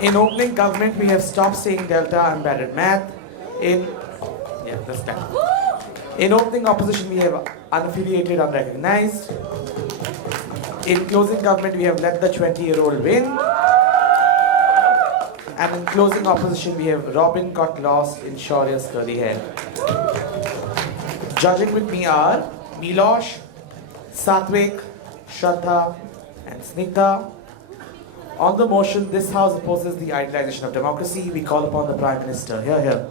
In opening government, we have stopped saying Delta, I'm bad at math. That's that. In opening opposition, we have unaffiliated, unrecognized. In closing government, we have let the 20-year-old win. And in closing opposition, we have Robin got lost in Shaurya's curly hair. Judging with me are Milosh, Satvik, Shraddha, and Snigdha. On the motion, this House opposes the idealization of democracy. We call upon the Prime Minister. Here.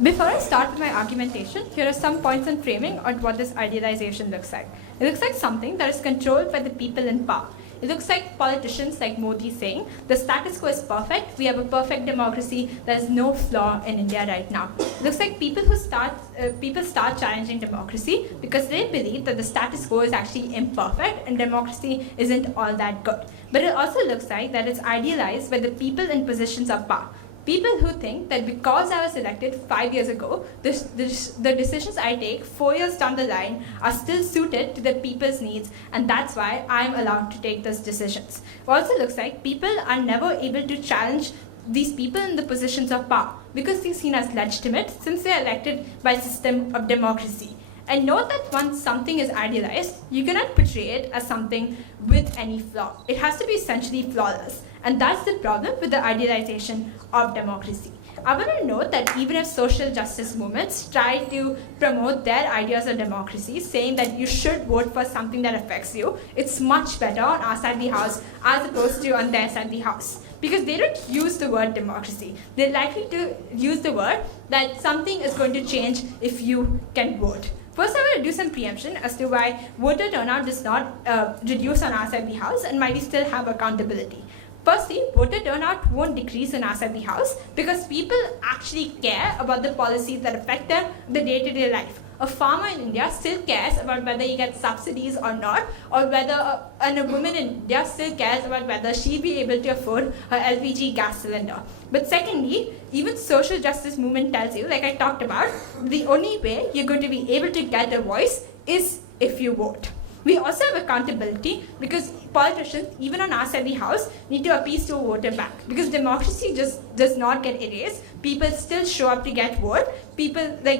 Before I start with my argumentation, here are some points on framing on what this idealization looks like. It looks like something that is controlled by the people in power. It looks like politicians like Modi saying, the status quo is perfect, we have a perfect democracy, there is no flaw in India right now. It looks like people start challenging democracy because they believe that the status quo is actually imperfect and democracy isn't all that good. But it also looks like that it's idealized by the people in positions of power. People who think that because I was elected 5 years ago, the decisions I take 4 years down the line are still suited to the people's needs, and that's why I'm allowed to take those decisions. It also looks like people are never able to challenge these people in the positions of power because they're seen as legitimate since they're elected by a system of democracy. And note that once something is idealized, you cannot portray it as something with any flaw. It has to be essentially flawless. And that's the problem with the idealization of democracy. I want to note that even if social justice movements try to promote their ideas of democracy, saying that you should vote for something that affects you, it's much better on our side of the house as opposed to on their side of the house. Because they don't use the word democracy. They're likely to use the word that something is going to change if you can vote. First, I will do some preemption as to why voter turnout does not reduce on our side of the house and why we still have accountability. Firstly, voter turnout won't decrease in our side of the house because people actually care about the policies that affect them in the day-to-day life. A farmer in India still cares about whether he gets subsidies or not, or whether and a woman in India still cares about whether she'll be able to afford her LPG gas cylinder. But secondly, even social justice movement tells you, like I talked about, the only way you're going to be able to get a voice is if you vote. We also have accountability because politicians, even on our side of the house, need to appease to a voter bank. Because democracy just does not get erased. People still show up to get vote.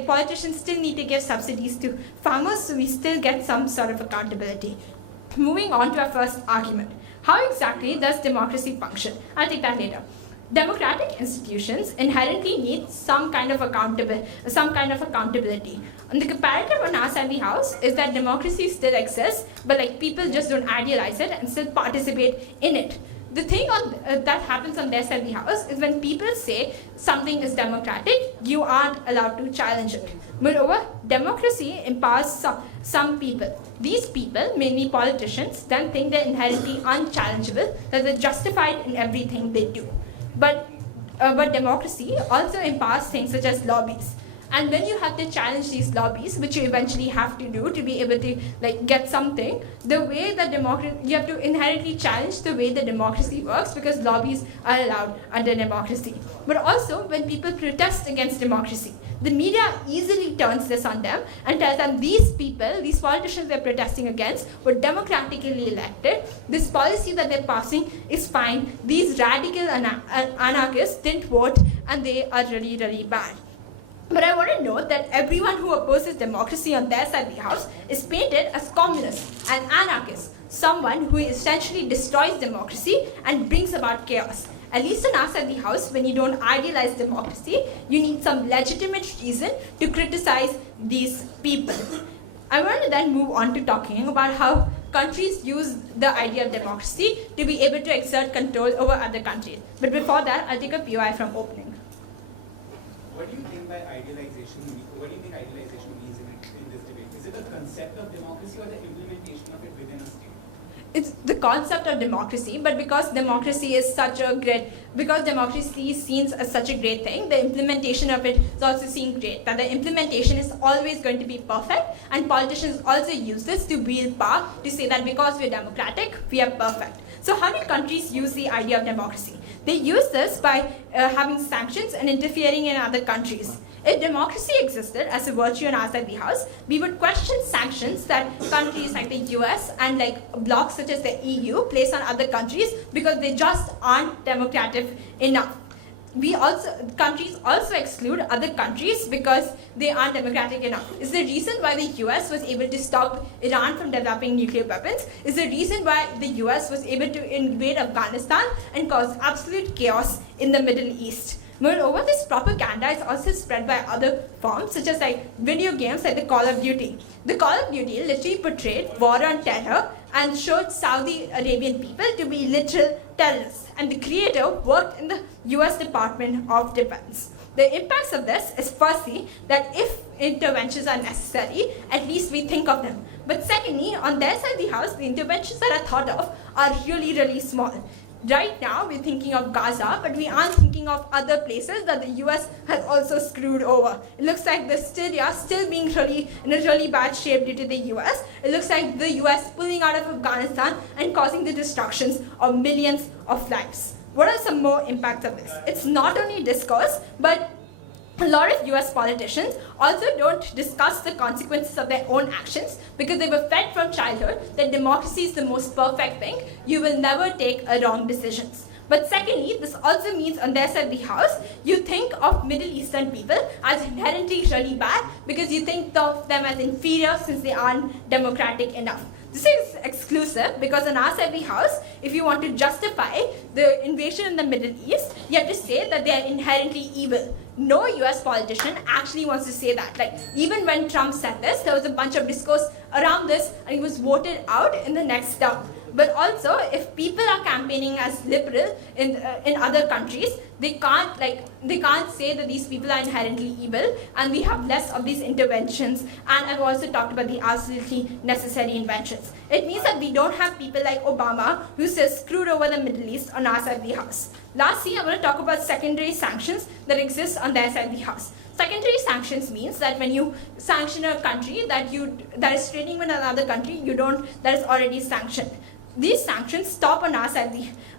Politicians still need to give subsidies to farmers, so we still get some sort of accountability. Moving on to our first argument. How exactly does democracy function? I'll take that later. Democratic institutions inherently need some kind of accountability. And the comparative on our side of the house is that democracy still exists, but people just don't idealize it and still participate in it. The thing that happens on their side of the house is when people say something is democratic, you aren't allowed to challenge it. Moreover, democracy empowers some people. These people, mainly politicians, then think they're inherently unchallengeable, that they're justified in everything they do. But democracy also empowers things such as lobbies. And when you have to challenge these lobbies, which you eventually have to do to be able to get something, the way that you have to inherently challenge the way the democracy works because lobbies are allowed under democracy. But also when people protest against democracy, the media easily turns this on them and tells them these people, these politicians they're protesting against were democratically elected. This policy that they're passing is fine. These radical anarchists didn't vote and they are really, really bad. But I want to note that everyone who opposes democracy on their side of the house is painted as communist and anarchist, someone who essentially destroys democracy and brings about chaos. At least on our side of the house, when you don't idealize democracy, you need some legitimate reason to criticize these people. I want to then move on to talking about how countries use the idea of democracy to be able to exert control over other countries. But before that, I'll take a POI from opening. What do you think by idealization? What do you think idealization means in this debate? Is it the concept of democracy or the implementation of it within a state? It's the concept of democracy, but because democracy is seen as such a great thing, the implementation of it is also seen great. That the implementation is always going to be perfect, and politicians also use this to wield power to say that because we're democratic, we are perfect. So how do countries use the idea of democracy? They use this by having sanctions and interfering in other countries. If democracy existed as a virtue in outside the House, we would question sanctions that countries like the US and like blocs such as the EU place on other countries because they just aren't democratic enough. Countries also exclude other countries because they aren't democratic enough. Is the reason why the US was able to stop Iran from developing nuclear weapons? Is the reason why the US was able to invade Afghanistan and cause absolute chaos in the Middle East? Moreover, this propaganda is also spread by other forms, such as like video games like the Call of Duty. The Call of Duty literally portrayed war on terror and showed Saudi Arabian people to be literal terrorists. And the creator worked in the US Department of Defense. The impacts of this is firstly that if interventions are necessary, at least we think of them. But secondly, on their side of the house, the interventions that are thought of are really, really small. Right now, we're thinking of Gaza, but we aren't thinking of other places that the US has also screwed over. It looks like the Syria still being in a really bad shape due to the US. It looks like the US pulling out of Afghanistan and causing the destructions of millions of lives. What are some more impacts of this? It's not only discourse, but a lot of US politicians also don't discuss the consequences of their own actions because they were fed from childhood that democracy is the most perfect thing. You will never take wrong decisions. But secondly, this also means on their side of the house, you think of Middle Eastern people as inherently really bad because you think of them as inferior since they aren't democratic enough. This is exclusive because on our side of the house, if you want to justify the invasion in the Middle East, you have to say that they are inherently evil. No US politician actually wants to say that. Like, even when Trump said this, there was a bunch of discourse around this and he was voted out in the next term. But also, if people are campaigning as liberal in other countries, they can't say that these people are inherently evil, and we have less of these interventions. And I've also talked about the absolutely necessary inventions. It means that we don't have people like Obama who says screwed over the Middle East on our side of the house. Lastly, I'm going to talk about secondary sanctions that exist on their side of the house. Secondary sanctions means that when you sanction a country that is trading with another country, that is already sanctioned. These sanctions stop on our side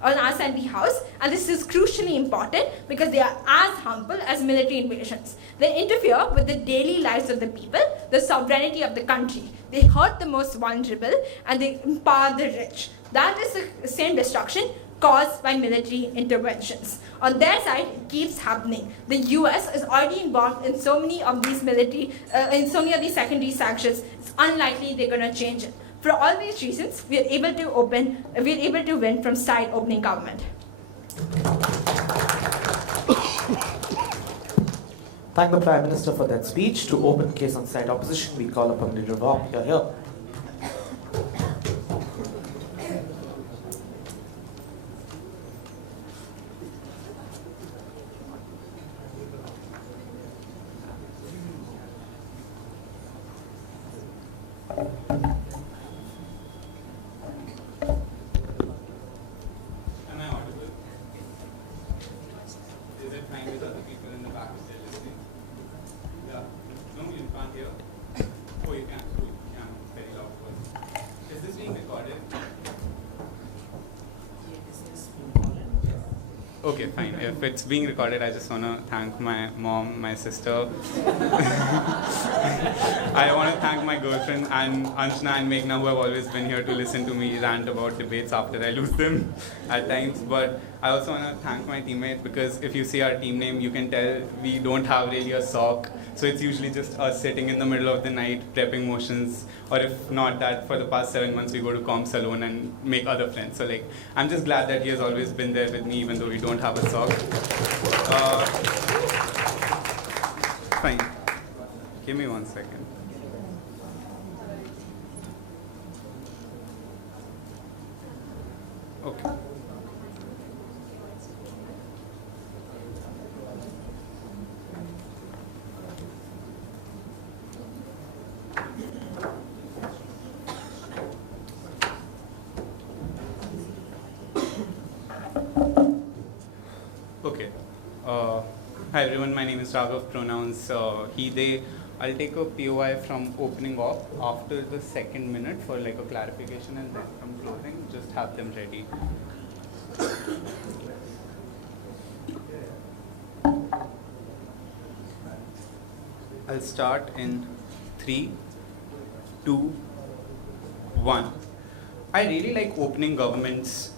of the house, and this is crucially important because they are as harmful as military invasions. They interfere with the daily lives of the people, the sovereignty of the country. They hurt the most vulnerable, and they empower the rich. That is the same destruction caused by military interventions. On their side, it keeps happening. The US is already involved in so many of these secondary sanctions. It's unlikely they're going to change it. For all these reasons, we are able to win from side opening government. Thank the Prime Minister for that speech. To open case on side opposition, we call upon Leader Bob. You're here. Okay, fine. If it's being recorded, I just want to thank my mom, my sister. I want to thank my girlfriend and Anshna and Meghna, who have always been here to listen to me rant about debates after I lose them at times. But I also want to thank my teammate because if you see our team name, you can tell we don't have really a SOC. So it's usually just us sitting in the middle of the night prepping motions, or if not that, for the past 7 months we go to comms alone and make other friends. So like, I'm just glad that he has always been there with me even though we don't have a SOC. Fine. Give me 1 second. Okay. Okay. Hi everyone, my name is Raghav, pronouns he, they. I'll take a POI from opening off after the second minute for like a clarification, and then from closing, just have them ready. I'll start in 3, 2, 1. I really like opening government's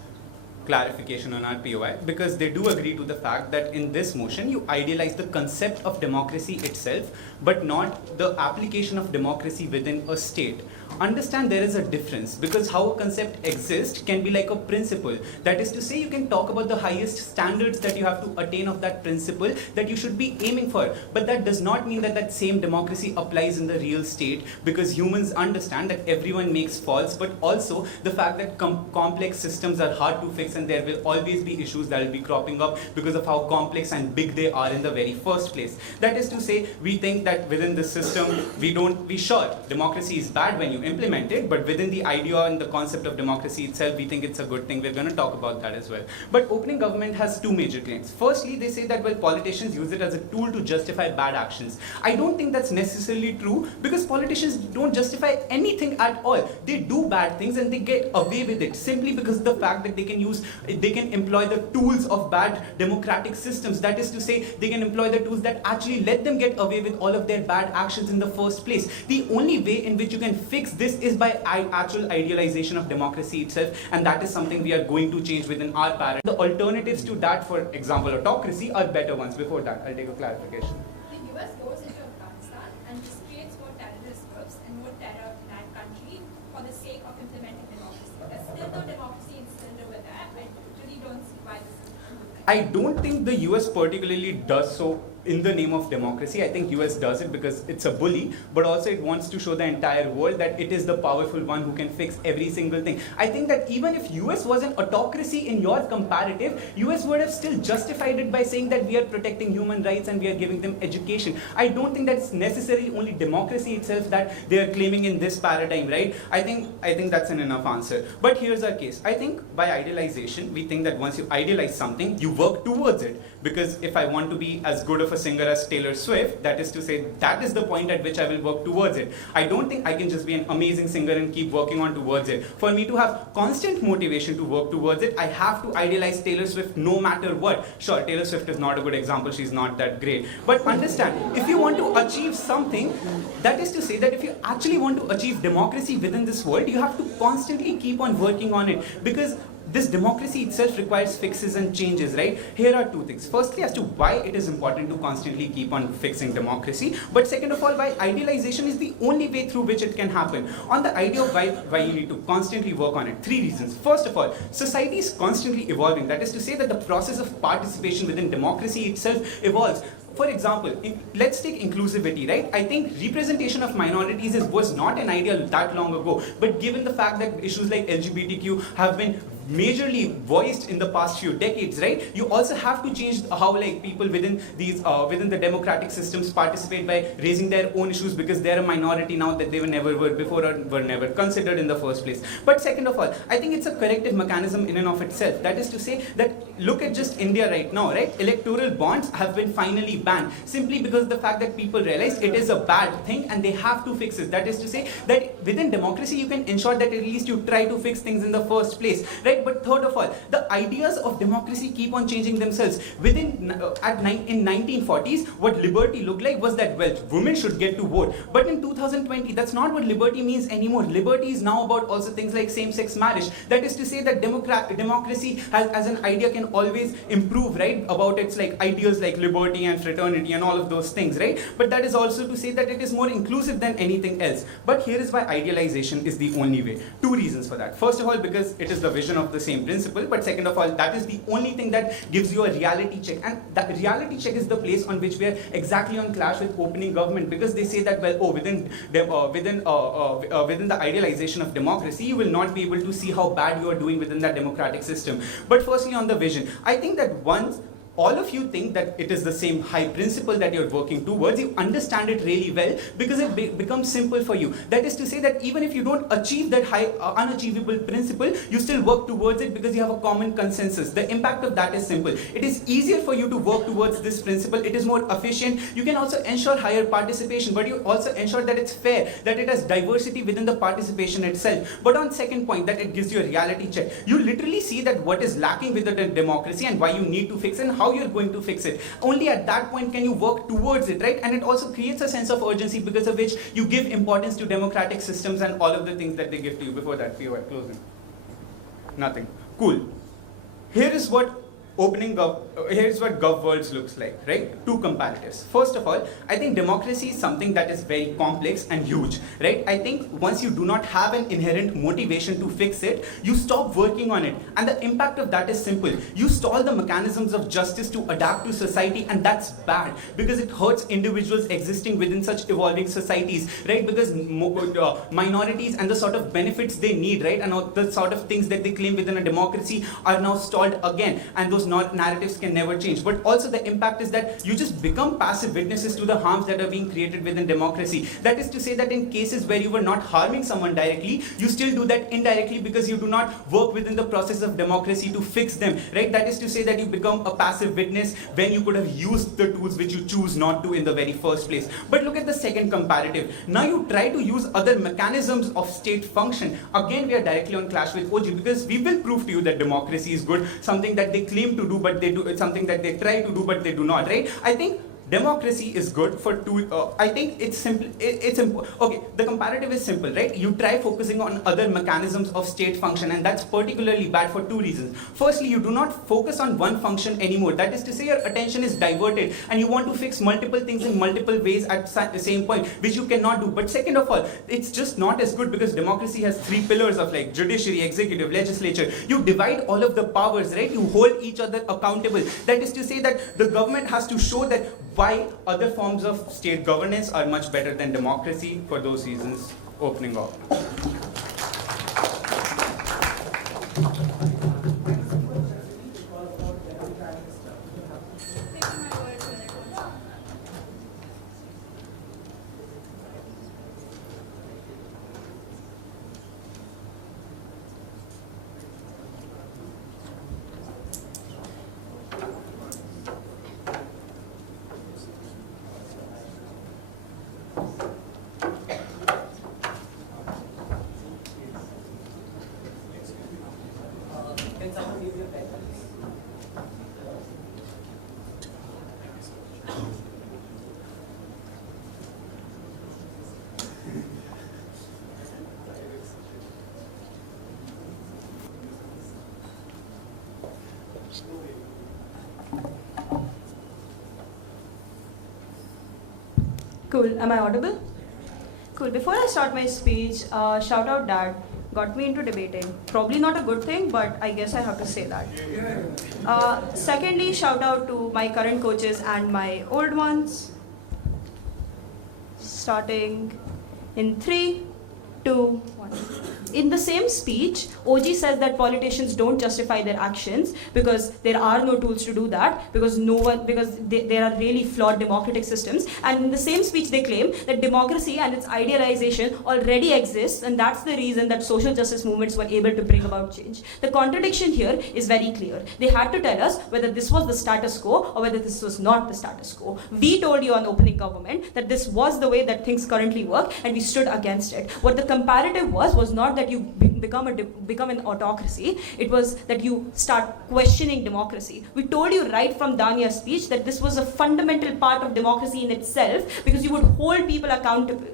clarification on our POI because they do agree to the fact that in this motion you idealize the concept of democracy itself but not the application of democracy within a state. Understand there is a difference because how a concept exists can be like a principle. That is to say, you can talk about the highest standards that you have to attain of that principle that you should be aiming for. But that does not mean that that same democracy applies in the real state because humans understand that everyone makes faults, but also the fact that complex systems are hard to fix and there will always be issues that will be cropping up because of how complex and big they are in the very first place. That is to say, we think that within the system, we sure, democracy is bad when you implement it, but within the idea and the concept of democracy itself, we think it's a good thing. We're going to talk about that as well. But opening government has two major claims. Firstly, they say that, well, politicians use it as a tool to justify bad actions. I don't think that's necessarily true because politicians don't justify anything at all. They do bad things and they get away with it simply because of the fact that they can employ the tools of bad democratic systems. That is to say, they can employ the tools that actually let them get away with all of their bad actions in the first place. The only way in which you can fix this is by actual idealization of democracy itself, and that is something we are going to change within our paradigm. The alternatives to that, for example, autocracy, are better ones. Before that, I'll take a clarification. The US goes into Afghanistan and just creates more terrorist groups and more terror in that country for the sake of implementing democracy. There's still no democracy instilled over there. I really don't see why this is good. I don't think the US particularly does so in the name of democracy. I think US does it because it's a bully, but also it wants to show the entire world that it is the powerful one who can fix every single thing. I think that even if US was an autocracy in your comparative, US would have still justified it by saying that we are protecting human rights and we are giving them education. I don't think that it's necessarily only democracy itself that they are claiming in this paradigm, right? I think that's an enough answer. But here's our case. I think by idealization, we think that once you idealize something, you work towards it. Because if I want to be as good of a singer as Taylor Swift, that is to say, that is the point at which I will work towards it. I don't think I can just be an amazing singer and keep working on towards it. For me to have constant motivation to work towards it, I have to idealize Taylor Swift no matter what. Sure, Taylor Swift is not a good example, she's not that great. But understand, if you want to achieve something, that is to say that if you actually want to achieve democracy within this world, you have to constantly keep on working on it. Because this democracy itself requires fixes and changes, right? Here are two things. Firstly, as to why it is important to constantly keep on fixing democracy. But second of all, why idealization is the only way through which it can happen. On the idea of why you need to constantly work on it. 3 reasons. First of all, society is constantly evolving. That is to say that the process of participation within democracy itself evolves. For example, let's take inclusivity, right? I think representation of minorities was not an idea that long ago, but given the fact that issues like LGBTQ have been majorly voiced in the past few decades, right? You also have to change how like people within these within the democratic systems participate by raising their own issues because they're a minority now that they never were before or were never considered in the first place. But second of all, I think it's a corrective mechanism in and of itself. That is to say that look at just India right now, right? Electoral bonds have been finally banned simply because of the fact that people realized it is a bad thing and they have to fix it. That is to say that within democracy you can ensure that at least you try to fix things in the first place, right? But third of all, the ideas of democracy keep on changing themselves. In 1940s, what liberty looked like was that, well, women should get to vote. But in 2020, that's not what liberty means anymore. Liberty is now about also things like same-sex marriage. That is to say that democracy as an idea can always improve, right? About its like ideals like liberty and fraternity and all of those things, right? But that is also to say that it is more inclusive than anything else. But here is why idealization is the only way. 2 reasons for that. First of all, because it is the vision of the same principle, but second of all, that is the only thing that gives you a reality check, and that reality check is the place on which we are exactly on clash with opening government, because they say that, well, oh, within the idealization of democracy, you will not be able to see how bad you are doing within that democratic system. But firstly, on the vision, I think that once all of you think that it is the same high principle that you're working towards, you understand it really well because it becomes simple for you. That is to say that even if you don't achieve that high unachievable principle, you still work towards it because you have a common consensus. The impact of that is simple. It is easier for you to work towards this principle. It is more efficient. You can also ensure higher participation, but you also ensure that it's fair, that it has diversity within the participation itself. But on second point, that it gives you a reality check. You literally see that what is lacking with the democracy and why you need to fix it and how how you're going to fix it. Only at that point can you work towards it, right? And it also creates a sense of urgency because of which you give importance to democratic systems and all of the things that they give to you. Before that, we were closing. Nothing. Cool. Here is what here's what GovWorlds looks like, right? Two comparatives. First of all, I think democracy is something that is very complex and huge, right? I think once you do not have an inherent motivation to fix it, you stop working on it. And the impact of that is simple. You stall the mechanisms of justice to adapt to society, and that's bad because it hurts individuals existing within such evolving societies, right? Because minorities and the sort of benefits they need, right? And all the sort of things that they claim within a democracy are now stalled again. And those narratives can never change. But also the impact is that you just become passive witnesses to the harms that are being created within democracy. That is to say that in cases where you were not harming someone directly, you still do that indirectly because you do not work within the process of democracy to fix them, right? That is to say that you become a passive witness when you could have used the tools which you choose not to in the very first place. But look at the second comparative. Now you try to use other mechanisms of state function. Again, we are directly on clash with OG because we will prove to you that democracy is good, something that they claim to do, but they do. It's something that they try to do, but they do not, right? I think democracy is good for two. I think it's simple. Okay, the comparative is simple, right? You try focusing on other mechanisms of state function, and that's particularly bad for two reasons. Firstly, you do not focus on one function anymore. That is to say, your attention is diverted, and you want to fix multiple things in multiple ways at the same point, which you cannot do. But second of all, it's just not as good because democracy has three pillars of like judiciary, executive, legislature. You divide all of the powers, right? You hold each other accountable. That is to say that the government has to show that why other forms of state governance are much better than democracy. For those reasons, opening up. Cool. Am I audible? Cool. Before I start my speech, shout out Dad. Got me into debating. Probably not a good thing, but I guess I have to say that. Secondly, shout out to my current coaches and my old ones. Starting in 3, 2, 1. In the same speech, OG says that politicians don't justify their actions because there are no tools to do that, because there are really flawed democratic systems. And in the same speech, they claim that democracy and its idealization already exists, and that's the reason that social justice movements were able to bring about change. The contradiction here is very clear. They had to tell us whether this was the status quo or whether this was not the status quo. We told you on opening government that this was the way that things currently work, and we stood against it. What the comparative was not that you become an autocracy. It was that you start questioning democracy. We told you right from Dania's speech that this was a fundamental part of democracy in itself because you would hold people accountable.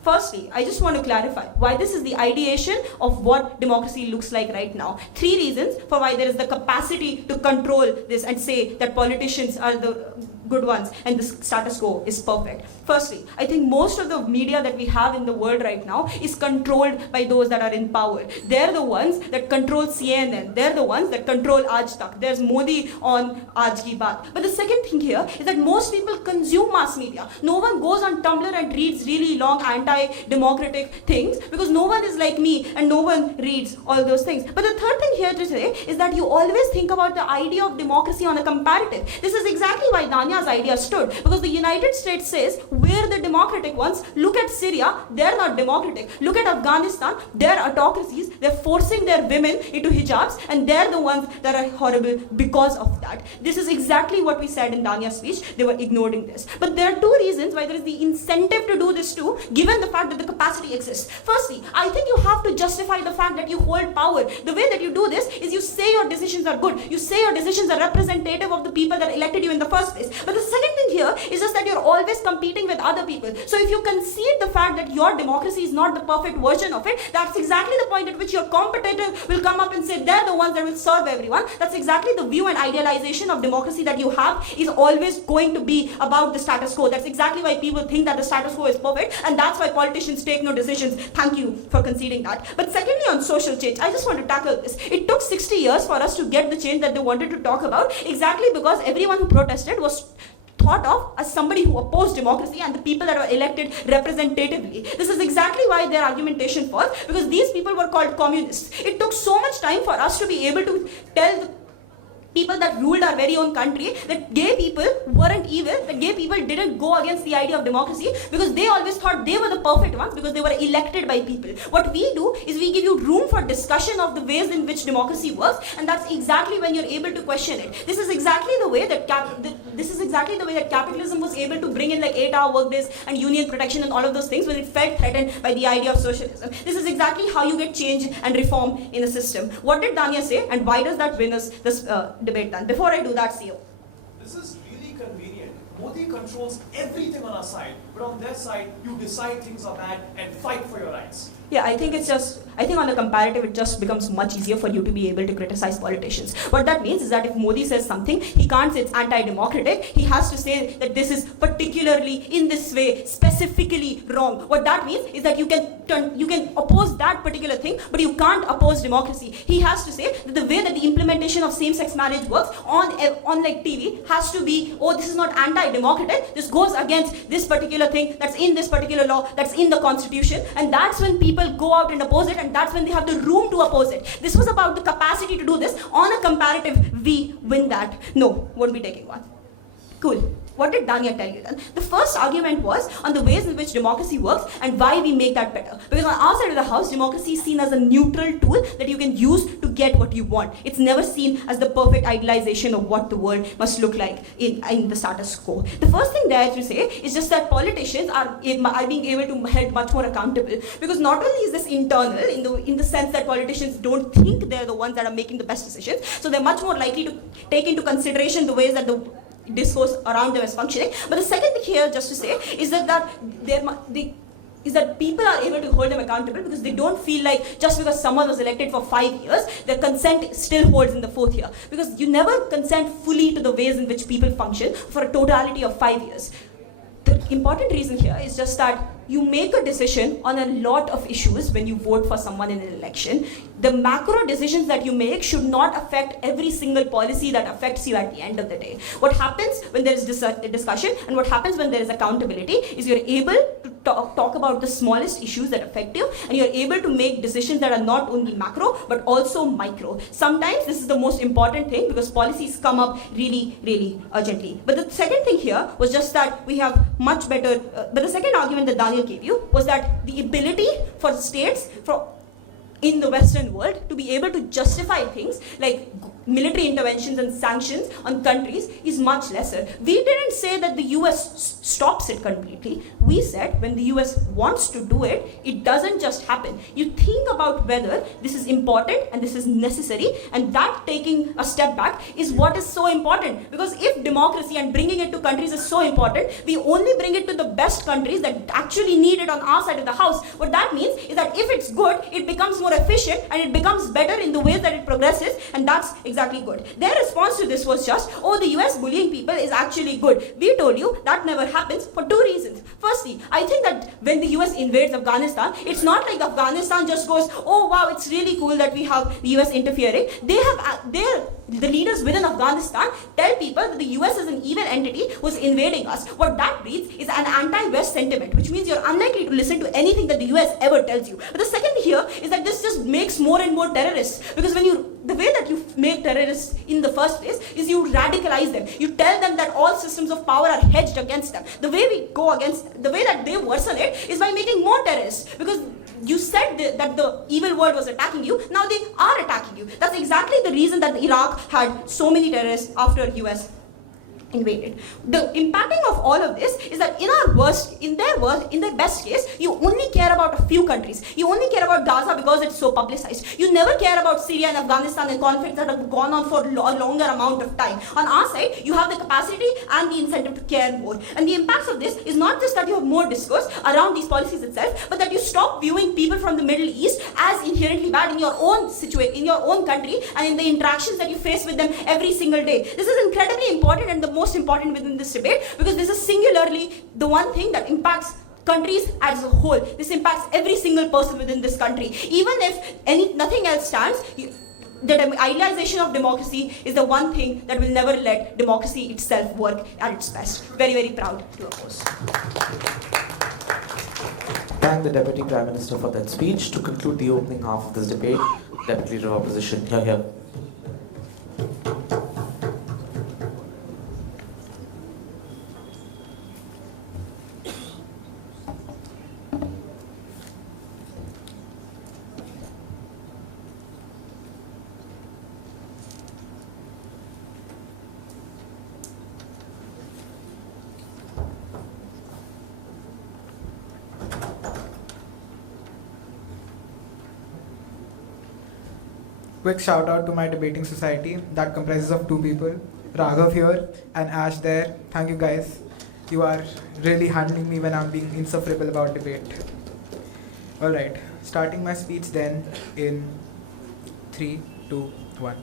Firstly, I just want to clarify why this is the ideation of what democracy looks like right now. 3 reasons for why there is the capacity to control this and say that politicians are the good ones and the status quo is perfect. Firstly, I think most of the media that we have in the world right now is controlled by those that are in power. They're the ones that control CNN. They're the ones that control Aaj Tak. There's Modi on Aaj Ki Baat. But the second thing here is that most people consume mass media. No one goes on Tumblr and reads really long anti-democratic things because no one is like me and no one reads all those things. But the third thing here to say is that you always think about the idea of democracy on a comparative. This is exactly why Danya Danya's idea stood. Because the United States says, we're the democratic ones. Look at Syria, they're not democratic. Look at Afghanistan, they're autocracies. They're forcing their women into hijabs, and they're the ones that are horrible because of that. This is exactly what we said in Danya's speech. They were ignoring this. But there are two reasons why there is the incentive to do this too, given the fact that the capacity exists. Firstly, I think you have to justify the fact that you hold power. The way that you do this is you say your decisions are good. You say your decisions are representative of the people that elected you in the first place. But the second thing here is just that you're always competing with other people. So if you concede the fact that your democracy is not the perfect version of it, that's exactly the point at which your competitor will come up and say they're the ones that will serve everyone. That's exactly the view and idealization of democracy that you have, is always going to be about the status quo. That's exactly why people think that the status quo is perfect, and that's why politicians take no decisions. Thank you for conceding that. But secondly, on social change, I just want to tackle this. It took 60 years for us to get the change that they wanted to talk about, exactly because everyone who protested was thought of as somebody who opposed democracy and the people that were elected representatively. This is exactly why their argumentation falls, because these people were called communists. It took so much time for us to be able to tell the people that ruled our very own country that gay people weren't evil, that gay people didn't go against the idea of democracy, because they always thought they were the perfect ones because they were elected by people. What we do is we give you room for discussion of the ways in which democracy works, and that's exactly when you're able to question it. This is exactly the way that capitalism was able to bring in like 8-hour workdays and union protection and all of those things when it felt threatened by the idea of socialism. This is exactly how you get change and reform in a system. What did Danya say, and why does that win us this debate done? Before I do that, CEO. This is really convenient. Modi controls everything on our side, but on their side, you decide things are bad and fight for your rights. Yeah, I think on the comparative, it just becomes much easier for you to be able to criticize politicians. What that means is that if Modi says something, he can't say it's anti-democratic. He has to say that this is particularly in this way, specifically wrong. What that means is that you can oppose that particular thing, but you can't oppose democracy. He has to say that the way that the implementation of same-sex marriage works on like TV has to be, oh, this is not anti-democratic. This goes against this particular thing that's in this particular law, that's in the constitution, and that's when people go out and oppose it, and that's when they have the room to oppose it. This was about the capacity to do this. On a comparative, we win that. No, won't be taking one. Cool. What did Danya tell you then? The first argument was on the ways in which democracy works and why we make that better. Because on our side of the house, democracy is seen as a neutral tool that you can use to get what you want. It's never seen as the perfect idealization of what the world must look like in the status quo. The first thing there to say is just that politicians are being able to be held much more accountable. Because not only is this internal, in the sense that politicians don't think they're the ones that are making the best decisions, so they're much more likely to take into consideration the ways that the discourse around them is functioning. But the second thing here, just to say, is that people are able to hold them accountable because they don't feel like just because someone was elected for 5 years, their consent still holds in the 4th year. Because you never consent fully to the ways in which people function for a totality of 5 years. The important reason here is just that you make a decision on a lot of issues when you vote for someone in an election. The macro decisions that you make should not affect every single policy that affects you at the end of the day. What happens when there is discussion and what happens when there is accountability is you're able to talk about the smallest issues that affect you, and you're able to make decisions that are not only macro but also micro. Sometimes this is the most important thing because policies come up really, really urgently. But the second thing here was just that we have much better, but the second argument that Daniel gave you was that the ability for states in the Western world to be able to justify things like military interventions and sanctions on countries is much lesser. We didn't say that the US stops it completely. We said when the US wants to do it, it doesn't just happen. You think about whether this is important and this is necessary, and that taking a step back is what is so important. Because if democracy and bringing it to countries is so important, we only bring it to the best countries that actually need it on our side of the house. What that means is that if it's good, it becomes more efficient and it becomes better in the ways that it progresses, and that's exactly good. Their response to this was just, oh, the US bullying people is actually good. We told you that never happens for 2 reasons. Firstly, I think that when the US invades Afghanistan, it's not like Afghanistan just goes, oh wow, it's really cool that we have the US interfering. The leaders within Afghanistan tell people that the US is an evil entity who's invading us. What that breeds is an anti-West sentiment, which means you're unlikely to listen to anything that the US ever tells you. But the second thing here is that this just makes more and more terrorists. Because the way that you make terrorists in the first place is you radicalize them. You tell them that all systems of power are hedged against them. The way that they worsen it is by making more terrorists. Because you said that the evil world was attacking you, now they are attacking you. That's exactly the reason that Iraq had so many terrorists after US invaded. The impacting of all of this is that in their best case, you only care about a few countries. You only care about Gaza because it's so publicized. You never care about Syria and Afghanistan and conflicts that have gone on for a longer amount of time. On our side, you have the capacity and the incentive to care more. And the impacts of this is not just that you have more discourse around these policies itself, but that you stop viewing people from the Middle East as inherently bad in your own in your own country and in the interactions that you face with them every single day. This is incredibly important and the most important within this debate, because this is singularly the one thing that impacts countries as a whole. This impacts every single person within this country. Even if nothing else stands, the idealization of democracy is the one thing that will never let democracy itself work at its best. Very, very proud to oppose. Thank the Deputy Prime Minister for that speech. To conclude the opening half of this debate, Deputy Leader of Opposition, here. Quick shout out to my debating society that comprises of 2 people, Raghav here and Ash there. Thank you guys. You are really handling me when I'm being insufferable about debate. Alright, starting my speech then in 3, 2, 1.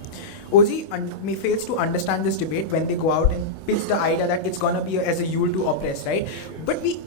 OG fails to understand this debate when they go out and pitch the idea that it's gonna be as a yule to oppress, right? But we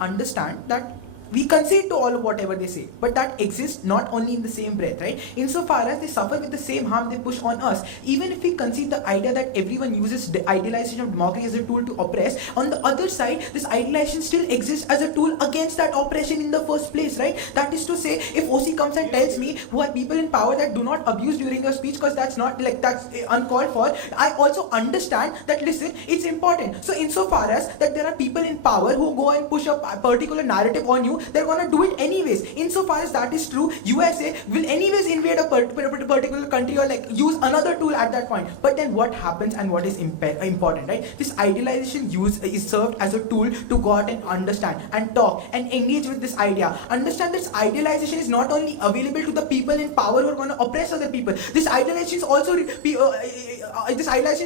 understand that we concede to all of whatever they say, but that exists not only in the same breath, right? Insofar as they suffer with the same harm they push on us, even if we concede the idea that everyone uses the idealization of democracy as a tool to oppress, on the other side, this idealization still exists as a tool against that oppression in the first place, right? That is to say, if OC comes and tells me who are people in power that do not abuse during your speech because that's uncalled for, I also understand that, listen, it's important. So insofar as that there are people in power who go and push a particular narrative on you, they're gonna do it anyways. Insofar as that is true, USA will anyways invade a particular country or use another tool at that point. But then what happens and what is important, right? This idealization is served as a tool to go out and understand and talk and engage with this idea. Understand this idealization is not only available to the people in power who are going to oppress other people. This idealization is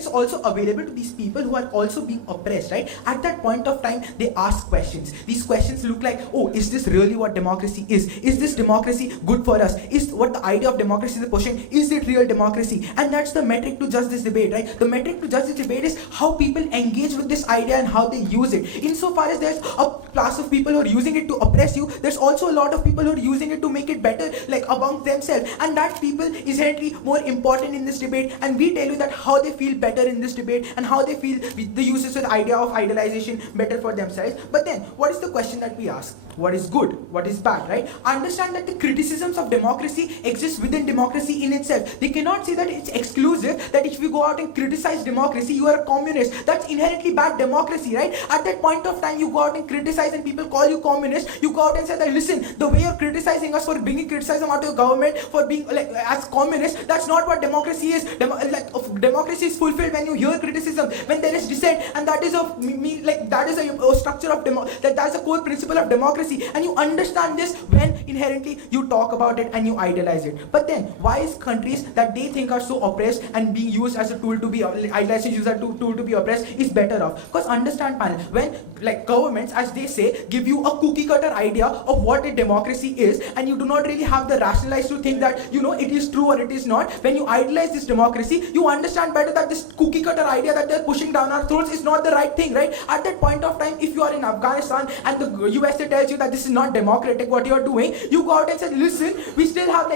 also available to these people who are also being oppressed, right? At that point of time, they ask questions. These questions look like, oh, is this really what democracy is? Is this democracy good for us? Is what the idea of democracy is pushing? Is it real democracy? And that's the metric to judge this debate, right? The metric to judge this debate is how people engage with this idea and how they use it. Insofar as there's a class of people who are using it to oppress you, there's also a lot of people who are using it to make it better, among themselves. And that people is inherently more important in this debate. And we tell you that how they feel better in this debate and how they feel the uses of the idea of idealization better for themselves. But then, what is the question that we ask? What is good? What is bad, right? Understand that the criticisms of democracy exist within democracy in itself. They cannot say that it's exclusive, that if you go out and criticize democracy, you are a communist. That's inherently bad democracy, right? At that point of time, you go out and criticize and people call you communist. You go out and say that, listen, the way you're criticizing us for bringing criticism out of your government, for being as communist, that's not what democracy is. Democracy is fulfilled when you hear criticism, when there is dissent, and that is a structure of that is a core principle of democracy. And you understand this when inherently you talk about it and you idealize it. But then, why is countries that they think are so oppressed and being used as a tool to be idealization used as a tool to be oppressed is better off? Because understand, panel, when governments, as they say, give you a cookie cutter idea of what a democracy is, and you do not really have the rationalize to think that it is true or it is not. When you idealize this democracy, you understand better that this cookie cutter idea that they're pushing down our throats is not the right thing, right? At that point of time, if you are in Afghanistan and the USA tells you that this is not democratic what you're doing, you go out and say, listen, we still have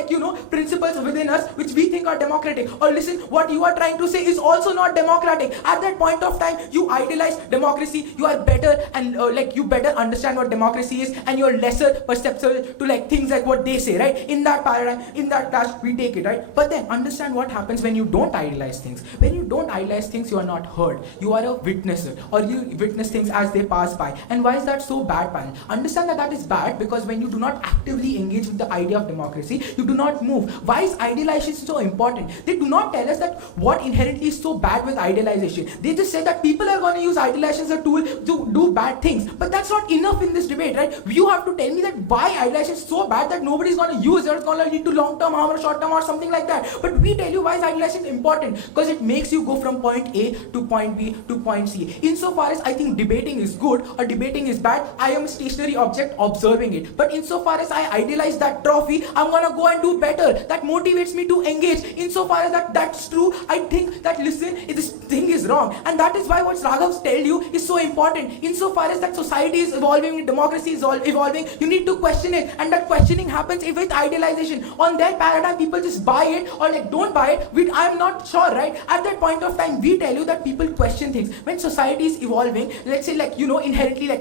principles within us which we think are democratic. Or listen, what you are trying to say is also not democratic. At that point of time, you idealize democracy. You are better and you better understand what democracy is, and you're lesser perceptible to things like what they say, right? In that paradigm, in that clash, we take it, right? But then understand what happens when you don't idealize things. When you don't idealize things, you are not heard. You are a witnesser, or you witness things as they pass by. And why is that so bad, panel? Understand that is bad because when you do not actively engage with the idea of democracy, you do not move. Why is idealization so important? They do not tell us that what inherently is so bad with idealization. They just say that people are going to use idealization as a tool to do bad things. But that's not enough in this debate, right? You have to tell me that why idealization is so bad that nobody's going to use it. It's going to lead to long-term harm or short-term or something like that. But we tell you why is idealization important, because it makes you go from point A to point B to point C. Insofar as I think debating is good or debating is bad, I am a stationary object observing it. But insofar as I idealize that trophy, I'm going to go and do better. That motivates me to engage. Insofar as that's true, I think that listen, this thing is wrong. And that is why what Raghav's tell you is so important. Insofar as that society is evolving, democracy is evolving, you need to question it. And that questioning happens with idealization. On their paradigm, people just buy it or don't buy it. I'm not sure, right? At that point of time, we tell you that people question things. When society is evolving, let's say inherently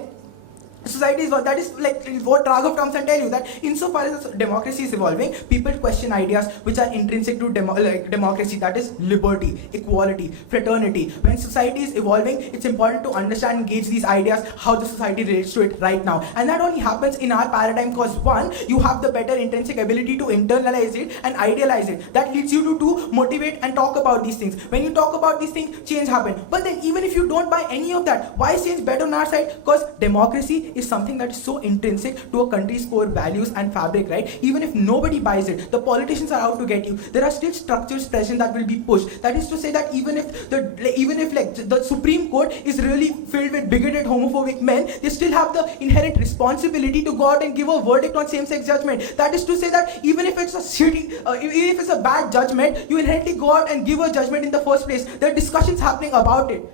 society is that is what Raghav comes and tell you, that insofar as democracy is evolving, people question ideas which are intrinsic to democracy, that is liberty, equality, fraternity. When society is evolving, it's important to understand and gauge these ideas, how the society relates to it right now. And that only happens in our paradigm because one, you have the better intrinsic ability to internalize it and idealize it. That leads you to motivate and talk about these things. When you talk about these things, change happens. But then even if you don't buy any of that, why is change better on our side? Because democracy is something that is so intrinsic to a country's core values and fabric, right? Even if nobody buys it, the politicians are out to get you. There are still structures present that will be pushed. That is to say that even if the Supreme Court is really filled with bigoted, homophobic men, they still have the inherent responsibility to go out and give a verdict on same-sex judgment. That is to say that even if it's a bad judgment, you inherently go out and give a judgment in the first place. There are discussions happening about it.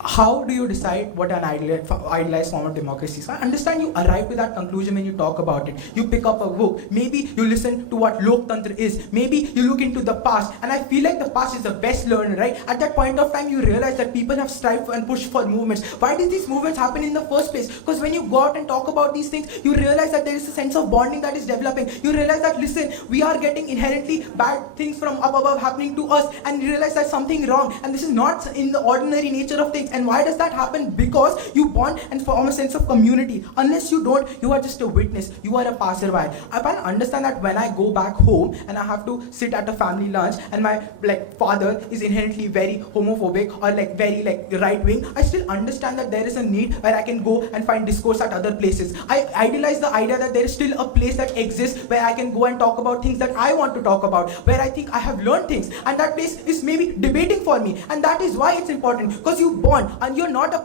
How do you decide what an idealized form of democracy is? I understand you arrive to that conclusion when you talk about it. You pick up a book. Maybe you listen to what Loktantra is. Maybe you look into the past. And I feel like the past is the best learner, right? At that point of time, you realize that people have strived and pushed for movements. Why did these movements happen in the first place? Because when you go out and talk about these things, you realize that there is a sense of bonding that is developing. You realize that, listen, we are getting inherently bad things from up above happening to us. And you realize there's something wrong. And this is not in the ordinary nature of things. And why does that happen? Because you bond and form a sense of community. Unless you don't, you are just a witness. You are a passerby. I can understand that when I go back home and I have to sit at a family lunch and my father is inherently very homophobic or very right wing, I still understand that there is a need where I can go and find discourse at other places. I idealize the idea that there is still a place that exists where I can go and talk about things that I want to talk about, where I think I have learned things, and that place is maybe debating for me. And that is why it's important, because you bond and you're not a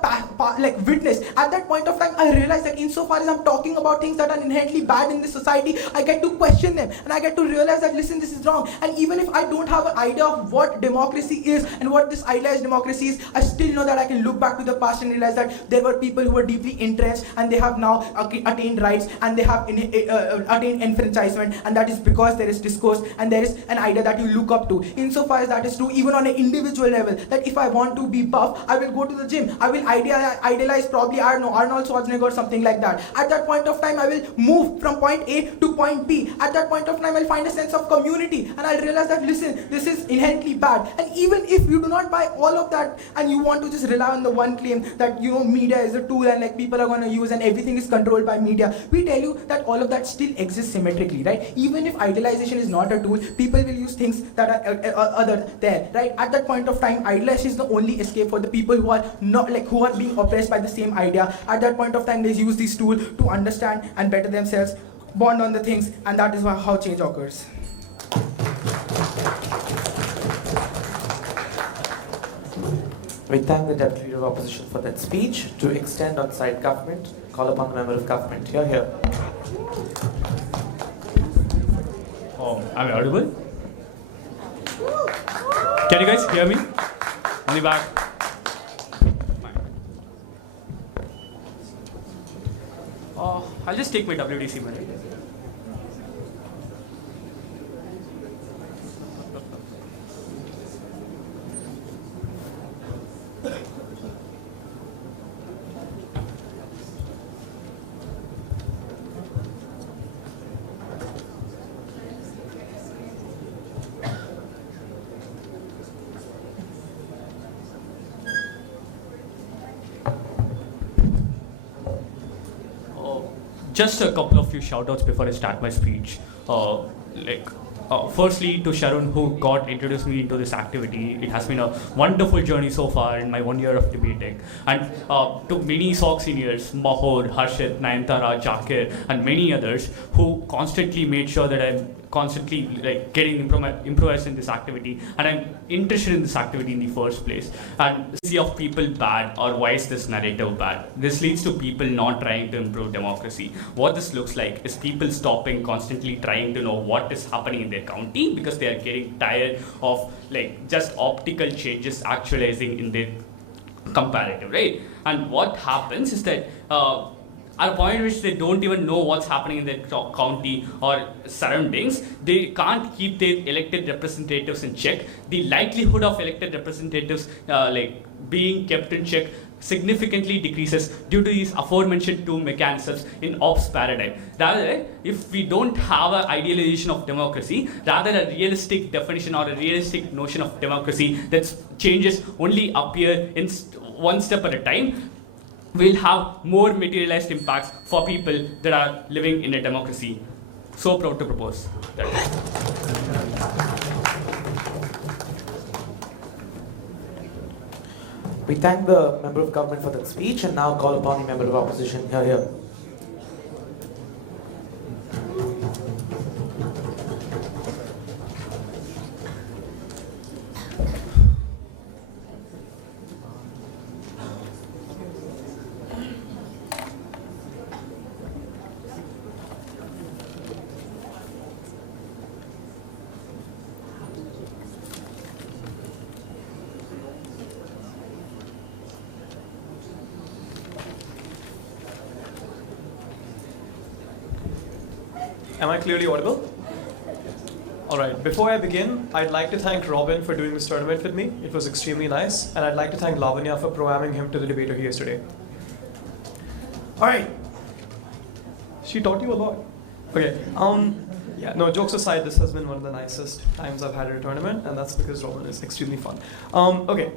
witness. At that point of time, I realize that insofar as I'm talking about things that are inherently bad in this society, I get to question them and I get to realize that, listen, this is wrong. And even if I don't have an idea of what democracy is and what this idealized democracy is, I still know that I can look back to the past and realize that there were people who were deeply entrenched and they have now attained rights and they have attained enfranchisement, and that is because there is discourse and there is an idea that you look up to. Insofar as that is true, even on an individual level, that if I want to be buff, I will go to the gym. I will idealize probably Arnold Schwarzenegger or something like that. At that point of time, I will move from point A to point B. At that point of time, I'll find a sense of community and I'll realize that, listen, this is inherently bad. And even if you do not buy all of that and you want to just rely on the one claim that media is a tool and people are going to use and everything is controlled by media, we tell you that all of that still exists symmetrically, right? Even if idealization is not a tool, people will use things that are other there, right? At that point of time, idealization is the only escape for the people who are not who are being oppressed by the same idea. At that point of time, they use these tools to understand and better themselves, bond on the things, and that is how change occurs. We thank the Deputy Leader of Opposition for that speech. To extend on side government, call upon the Member of Government. Here. Am I audible? Can you guys hear me? On the back. I'll just take my WDC money. Just a couple of few shout-outs before I start my speech. Firstly, to Sharon, who got introduced me into this activity. It has been a wonderful journey so far in my 1 year of debating. And to many SOC seniors, Mahor, Harshit, Nayantara, Jakir, and many others who constantly made sure that I'm constantly getting improvised in this activity, and I'm interested in this activity in the first place. And see of people bad, or why is this narrative bad? This leads to people not trying to improve democracy. What this looks like is people stopping constantly trying to know what is happening in their county because they are getting tired of just optical changes actualizing in their comparative, right? And what happens is that at a point at which they don't even know what's happening in their county or surroundings, they can't keep their elected representatives in check. The likelihood of elected representatives being kept in check significantly decreases due to these aforementioned two mechanisms in ops paradigm. Rather, if we don't have an idealization of democracy, rather a realistic definition or a realistic notion of democracy that changes only appear in one step at a time, we'll have more materialized impacts for people that are living in a democracy. So proud to propose that. We thank the member of government for that speech and now call upon the member of opposition. Here. Am I clearly audible? All right, before I begin, I'd like to thank Robin for doing this tournament with me. It was extremely nice. And I'd like to thank Lavanya for programming him to the debater here today. All right. She taught you a lot. Okay, yeah, no, jokes aside, this has been one of the nicest times I've had at a tournament, and that's because Robin is extremely fun. Okay.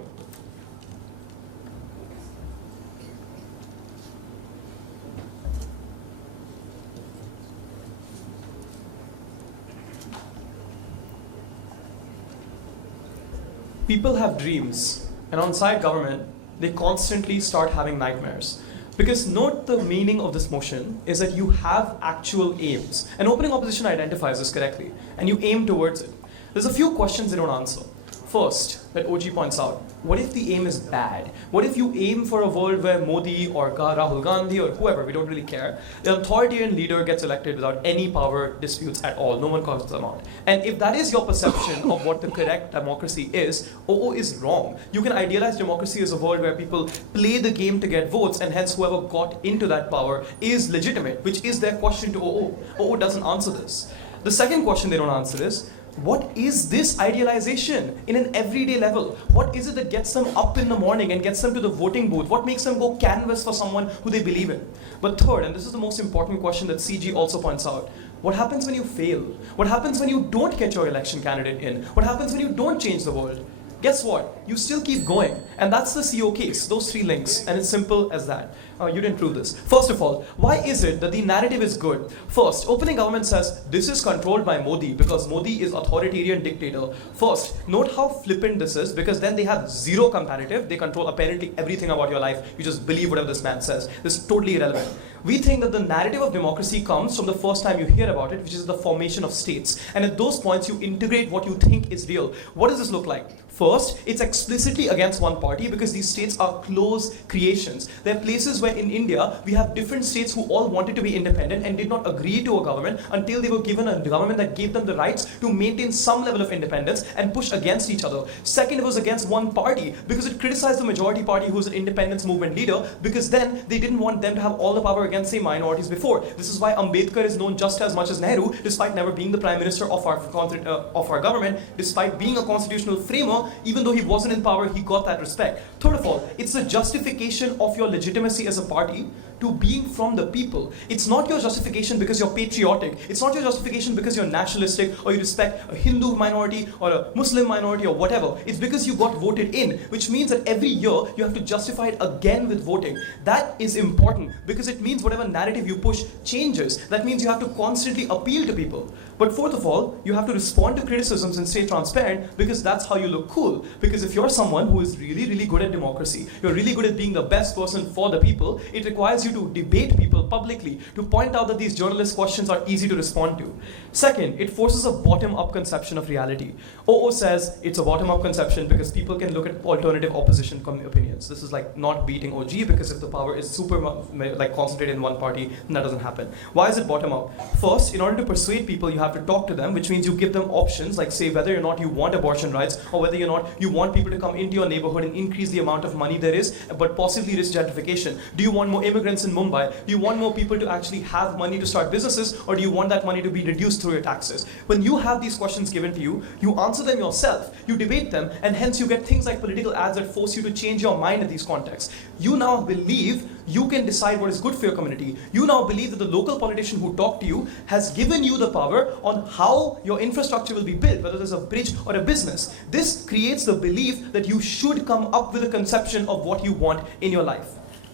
People have dreams, and on-site government, they constantly start having nightmares. Because note the meaning of this motion is that you have actual aims. An opening opposition identifies this correctly, and you aim towards it. There's a few questions they don't answer. First, that OG points out, what if the aim is bad? What if you aim for a world where Modi or Rahul Gandhi or whoever, we don't really care, the authoritarian leader gets elected without any power disputes at all, no one calls them out. And if that is your perception of what the correct democracy is, OO is wrong. You can idealize democracy as a world where people play the game to get votes, and hence whoever got into that power is legitimate, which is their question to OO. OO doesn't answer this. The second question they don't answer is, what is this idealization in an everyday level? What is it that gets them up in the morning and gets them to the voting booth? What makes them go canvass for someone who they believe in? But third, and this is the most important question that CG also points out, what happens when you fail? What happens when you don't get your election candidate in? What happens when you don't change the world? Guess what? You still keep going. And that's the CO case, those three links, and it's simple as that. You didn't prove this. First of all, why is it that the narrative is good? First, opening government says this is controlled by Modi because Modi is authoritarian dictator. First, note how flippant this is because then they have zero comparative. They control apparently everything about your life. You just believe whatever this man says. This is totally irrelevant. We think that the narrative of democracy comes from the first time you hear about it, which is the formation of states. And at those points, you integrate what you think is real. What does this look like? First, it's explicitly against one party because these states are close creations. There are places where in India, we have different states who all wanted to be independent and did not agree to a government until they were given a government that gave them the rights to maintain some level of independence and push against each other. Second, it was against one party because it criticized the majority party who was an independence movement leader, because then they didn't want them to have all the power against, say, minorities before. This is why Ambedkar is known just as much as Nehru, despite never being the prime minister of our government, despite being a constitutional framer. Even though he wasn't in power, he got that respect. Third of all, it's the justification of your legitimacy as a party to being from the people. It's not your justification because you're patriotic. It's not your justification because you're nationalistic or you respect a Hindu minority or a Muslim minority or whatever. It's because you got voted in, which means that every year you have to justify it again with voting. That is important because it means whatever narrative you push changes. That means you have to constantly appeal to people. But fourth of all, you have to respond to criticisms and stay transparent because that's how you look cool. Because if you're someone who is really, really good at democracy, you're really good at being the best person for the people, it requires you to debate people publicly, to point out that these journalist questions are easy to respond to. Second, it forces a bottom-up conception of reality. OO says it's a bottom-up conception because people can look at alternative opposition opinions. This is like not beating OG because if the power is super like concentrated in one party, then that doesn't happen. Why is it bottom-up? First, in order to persuade people, you have to talk to them, which means you give them options, like say whether or not you want abortion rights or whether or not you want people to come into your neighborhood and increase the amount of money there is, but possibly risk gentrification. Do you want more immigrants in Mumbai? Do you want more people to actually have money to start businesses, or do you want that money to be reduced through your taxes? When you have these questions given to you, you answer them yourself, you debate them, and hence you get things like political ads that force you to change your mind in these contexts. You now believe you can decide what is good for your community. You now believe that the local politician who talked to you has given you the power on how your infrastructure will be built, whether there's a bridge or a business. This creates the belief that you should come up with a conception of what you want in your life.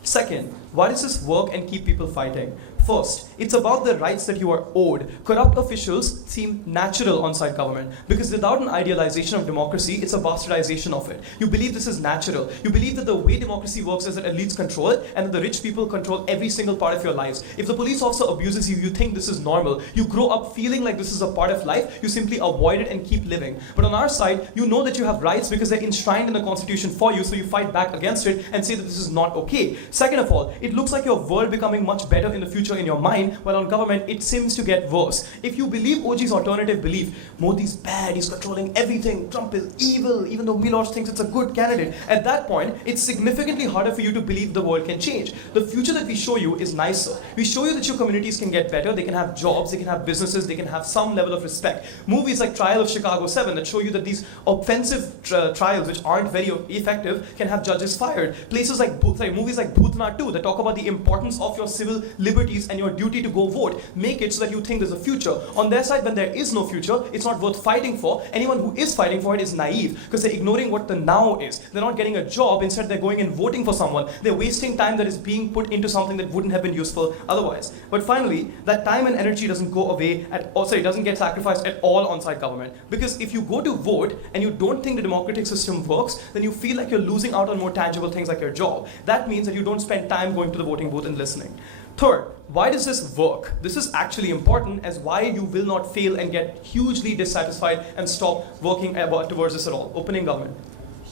Second, why does this work and keep people fighting? First, it's about the rights that you are owed. Corrupt officials seem natural on-site government because without an idealization of democracy, it's a bastardization of it. You believe this is natural. You believe that the way democracy works is that elites control it and that the rich people control every single part of your lives. If the police officer abuses you, you think this is normal. You grow up feeling like this is a part of life. You simply avoid it and keep living. But on our side, you know that you have rights because they're enshrined in the constitution for you, so you fight back against it and say that this is not okay. Second of all, it looks like your world becoming much better in the future in your mind, while on government it seems to get worse. If you believe OG's alternative belief, Modi's bad, he's controlling everything, Trump is evil, even though Miloš thinks it's a good candidate, at that point it's significantly harder for you to believe the world can change. The future that we show you is nicer. We show you that your communities can get better, they can have jobs, they can have businesses, they can have some level of respect. Movies like Trial of Chicago 7 that show you that these offensive trials which aren't very effective can have judges fired. Places like movies like Bhutna 2 that talk about the importance of your civil liberties and your duty to go vote, make it so that you think there's a future. On their side, when there is no future, it's not worth fighting for. Anyone who is fighting for it is naive because they're ignoring what the now is. They're not getting a job, instead they're going and voting for someone. They're wasting time that is being put into something that wouldn't have been useful otherwise. But finally, that time and energy doesn't go away it doesn't get sacrificed at all on-site government. Because if you go to vote and you don't think the democratic system works, then you feel like you're losing out on more tangible things like your job. That means that you don't spend time going to the voting booth and listening. Third, why does this work? This is actually important as why you will not fail and get hugely dissatisfied and stop working towards this at all. Opening government.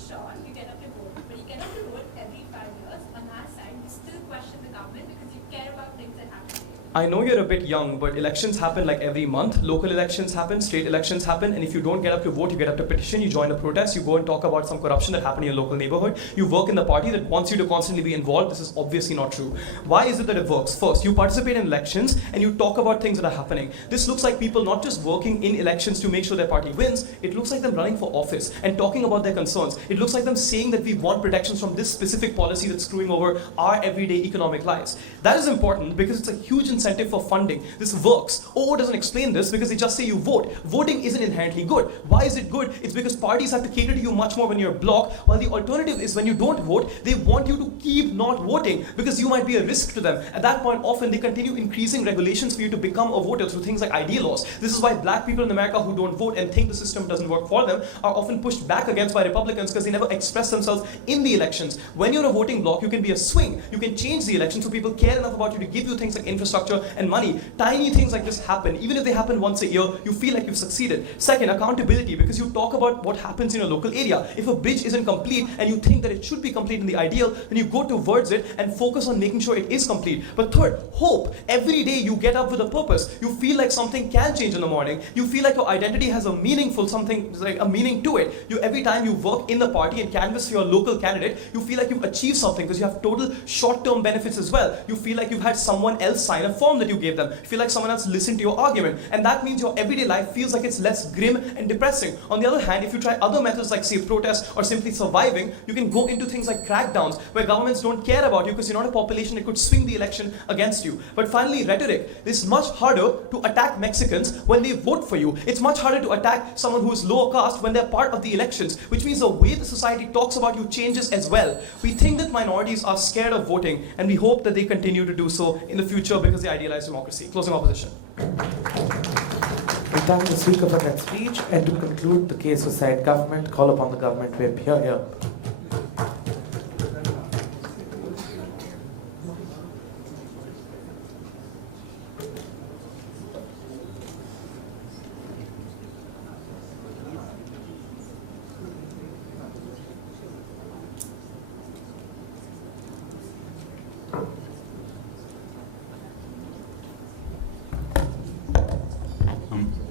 Sure, you get up to vote, but you get up to vote every 5 years. On our side, we still question the government because you care about things that happen to you. I know you're a bit young, but elections happen like every month. Local elections happen, state elections happen, and if you don't get up to vote, you get up to petition, you join a protest, you go and talk about some corruption that happened in your local neighborhood, you work in the party that wants you to constantly be involved. This is obviously not true. Why is it that it works? First, you participate in elections and you talk about things that are happening. This looks like people not just working in elections to make sure their party wins, it looks like them running for office and talking about their concerns. It looks like them saying that we want protections from this specific policy that's screwing over our everyday economic lives. That is important because it's a huge incentive for funding. This works. OO doesn't explain this because they just say you vote. Voting isn't inherently good. Why is it good? It's because parties have to cater to you much more when you're blocked, while the alternative is when you don't vote, they want you to keep not voting because you might be a risk to them. At that point, often they continue increasing regulations for you to become a voter through things like ID laws. This is why black people in America who don't vote and think the system doesn't work for them are often pushed back against by Republicans because they never express themselves in the elections. When you're a voting bloc, you can be a swing. You can change the election so people care enough about you to give you things like infrastructure infrastructure and money, tiny things like this happen. Even if they happen once a year, you feel like you've succeeded. Second, accountability, because you talk about what happens in your local area. If a bridge isn't complete and you think that it should be complete in the ideal, then you go towards it and focus on making sure it is complete. But third, hope. Every day you get up with a purpose. You feel like something can change in the morning. You feel like your identity has a meaningful something, like a meaning to it. Every time you work in the party and canvass for your local candidate, you feel like you've achieved something because you have total short-term benefits as well. You feel like you've had someone else sign a form that you gave them. You feel like someone else listened to your argument. And that means your everyday life feels like it's less grim and depressing. On the other hand, if you try other methods like, say, protest or simply surviving, you can go into things like crackdowns where governments don't care about you because you're not a population that could swing the election against you. But finally, rhetoric. It's much harder to attack Mexicans when they vote for you. It's much harder to attack someone who is lower caste when they're part of the elections, which means the way the society talks about you changes as well. We think that minorities are scared of voting, and we hope that they continue to do so in the future because they idealize democracy. Closing opposition. We thank the speaker for that speech, and to conclude the case for side government, call upon the government to appear here.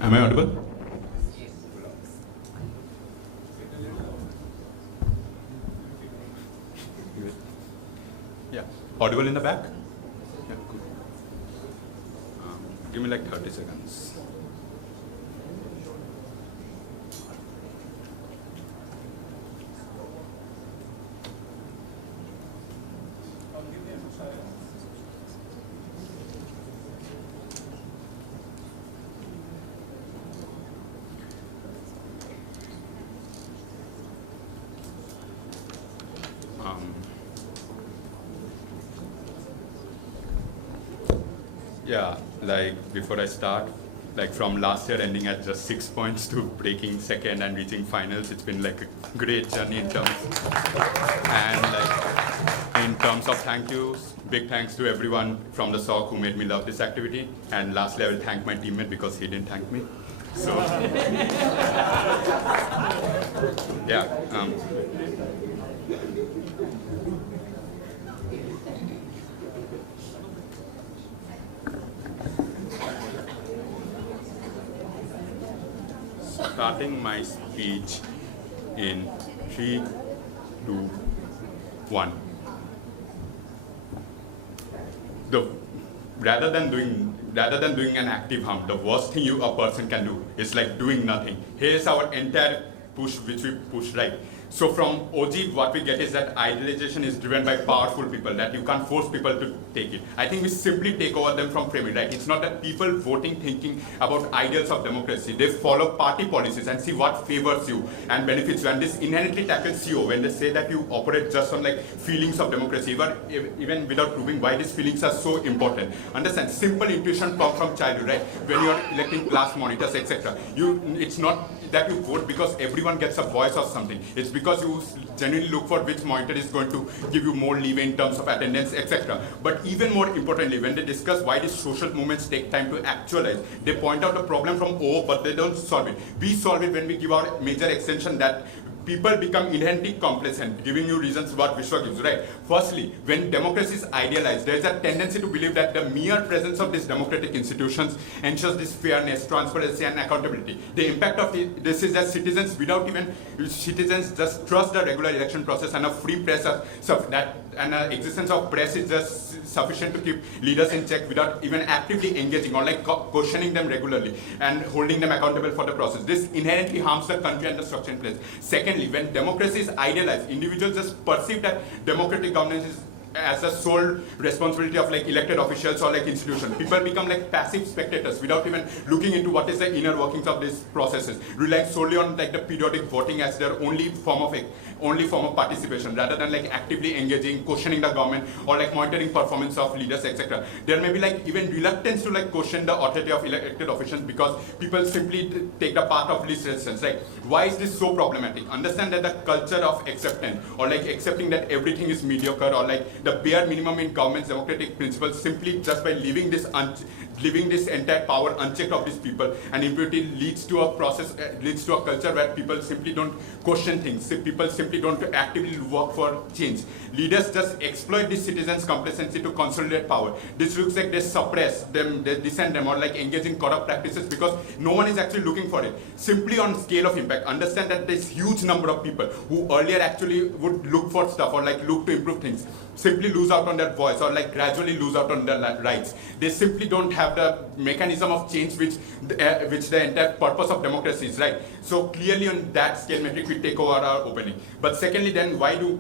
Am I audible? Yeah. Audible in the back? Yeah, cool. Give me like 30 seconds. Yeah, like before I start, like from last year ending at just 6 points to breaking second and reaching finals, it's been like a great journey in terms of thank yous. Big thanks to everyone from the SOC who made me love this activity. And lastly, I will thank my teammate because he didn't thank me. So yeah. Starting my speech in 3, 2, 1. Rather than doing an active harm, the worst thing a person can do is like doing nothing. Here's our entire push, which we push, right? So from OG, what we get is that idealization is driven by powerful people, that you can't force people to take it. I think we simply take over them from framing, right? It's not that people voting thinking about ideals of democracy. They follow party policies and see what favors you and benefits you. And this inherently tackles CO when they say that you operate just on like feelings of democracy, even without proving why these feelings are so important. Understand, simple intuition comes from childhood, right? When you're electing class monitors, etc. It's not that you vote because everyone gets a voice or something. It's because you genuinely look for which monitor is going to give you more leeway in terms of attendance, etc. But even more importantly, when they discuss why these social movements take time to actualize, they point out the problem from O, but they don't solve it. We solve it when we give our major extension that people become inherently complacent, giving you reasons what Vishwa gives, right? Firstly, when democracy is idealized, there is a tendency to believe that the mere presence of these democratic institutions ensures this fairness, transparency, and accountability. The impact of this is that citizens just trust the regular election process, and a free press and the existence of press is just sufficient to keep leaders in check without even actively engaging or like questioning them regularly and holding them accountable for the process. This inherently harms the country and the structure in place. Secondly, when democracy is idealized, individuals just perceive that democratic governance is as the sole responsibility of like elected officials or like institutions. People become like passive spectators without even looking into what is the inner workings of these processes, relying solely on like the periodic voting as their only form of participation, rather than like actively engaging, questioning the government, or like monitoring performance of leaders, etc. There may be like even reluctance to like question the authority of elected officials because people simply take the path of least resistance. Like, why is this so problematic? Understand that the culture of acceptance or like accepting that everything is mediocre or like the bare minimum in government's democratic principles simply just by leaving this entire power unchecked of these people, and impunity leads to a process, leads to a culture where people simply don't question things, people simply don't actively work for change. Leaders just exploit these citizens' complacency to consolidate power. This looks like they suppress them, they dissent them, or like engage in corrupt practices because no one is actually looking for it. Simply on scale of impact, understand that there's huge number of people who earlier actually would look for stuff or like look to improve things, simply lose out on their voice or like gradually lose out on their rights. They simply don't have the mechanism of change which the entire purpose of democracy is, right? So clearly on that scale metric we take over our opening. But secondly, then why do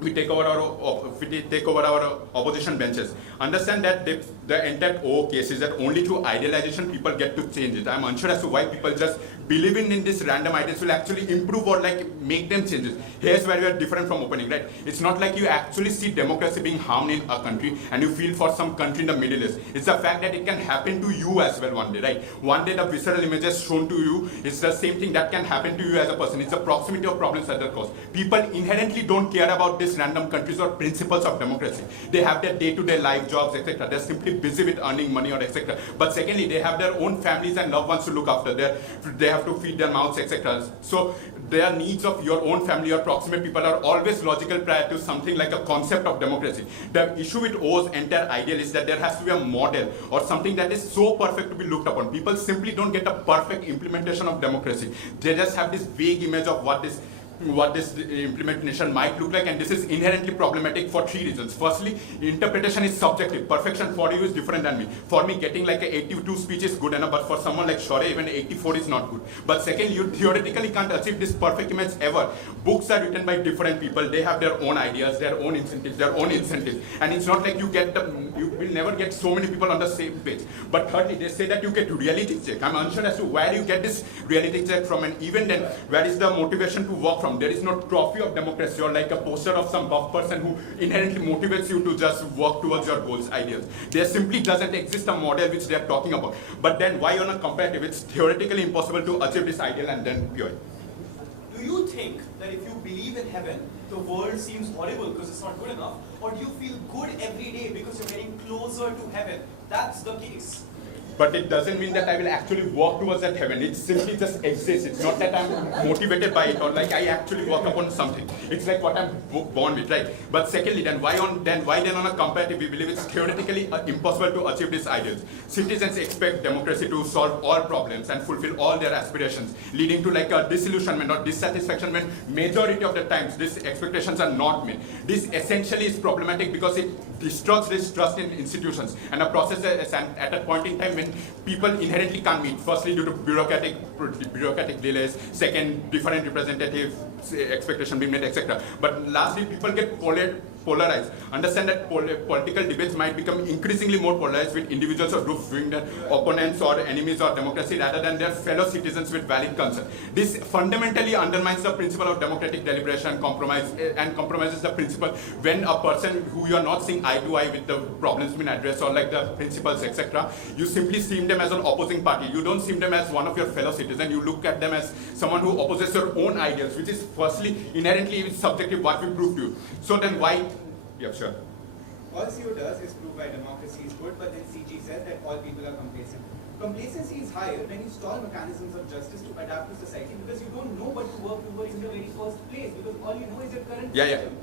we take over our opposition benches? Understand that the entire case is that only through idealization people get to change it. I'm unsure as to why people just believe in this random ideas will actually improve or like make them changes. Here's where we are different from opening, right? It's not like you actually see democracy being harmed in a country and you feel for some country in the Middle East. It's the fact that it can happen to you as well one day, right? One day the visceral images shown to you, it's the same thing that can happen to you as a person. It's the proximity of problems at the cause. People inherently don't care about these random countries or principles of democracy. They have their day-to-day life, jobs, etc. They're simply busy with earning money or etc. But secondly, they have their own families and loved ones to look after. They have to feed their mouths, etc. So their needs of your own family or proximate people are always logical prior to something like a concept of democracy. The issue with O's entire ideal is that there has to be a model or something that is so perfect to be looked upon. People simply don't get a perfect implementation of democracy. They just have this vague image of what this implementation might look like, and this is inherently problematic for three reasons. Firstly, interpretation is subjective. Perfection for you is different than me. For me, getting like a 82 speech is good enough, but for someone like Shore, even 84 is not good. But second, you theoretically can't achieve this perfect image ever. Books are written by different people. They have their own ideas, their own incentives, and it's not like you will never get so many people on the same page. But thirdly, they say that you get reality check. I'm unsure as to where you get this reality check from, and even then, where is the motivation to work from? There is no trophy of democracy or like a poster of some buff person who inherently motivates you to just work towards your goals, ideals. There simply doesn't exist a model which they are talking about. But then why on a comparative? It's theoretically impossible to achieve this ideal and then pure. Do you think that if you believe in heaven, the world seems horrible because it's not good enough? Or do you feel good every day because you're getting closer to heaven? That's the case. But it doesn't mean that I will actually walk towards that heaven. It simply just exists. It's not that I'm motivated by it or like I actually work upon something. It's like what I'm born with, right? But secondly, then why then on a comparative we believe it's theoretically impossible to achieve these ideals? Citizens expect democracy to solve all problems and fulfill all their aspirations, leading to like a disillusionment or dissatisfaction when majority of the times these expectations are not met. This essentially is problematic because it destroys this trust in institutions and a process at a point in time when people inherently can't meet. Firstly, due to bureaucratic delays. Second, different representative expectation being met, etc. But lastly, people get polarized. Understand that political debates might become increasingly more polarized with individuals or groups viewing their opponents or enemies or democracy rather than their fellow citizens with valid concern. This fundamentally undermines the principle of democratic deliberation and compromises the principle when a person who you are not seeing eye to eye with the problems being addressed or like the principles, etc. You simply see them as an opposing party. You don't see them as one of your fellow citizens. You look at them as someone who opposes your own ideals, which is firstly inherently subjective, what we prove to you. So then why? Yeah, sure. All CO does is prove why democracy is good, but then CG says that all people are complacent. Complacency is higher when you stall mechanisms of justice to adapt to society because you don't know what to work towards in the very first place because all you know is your current system.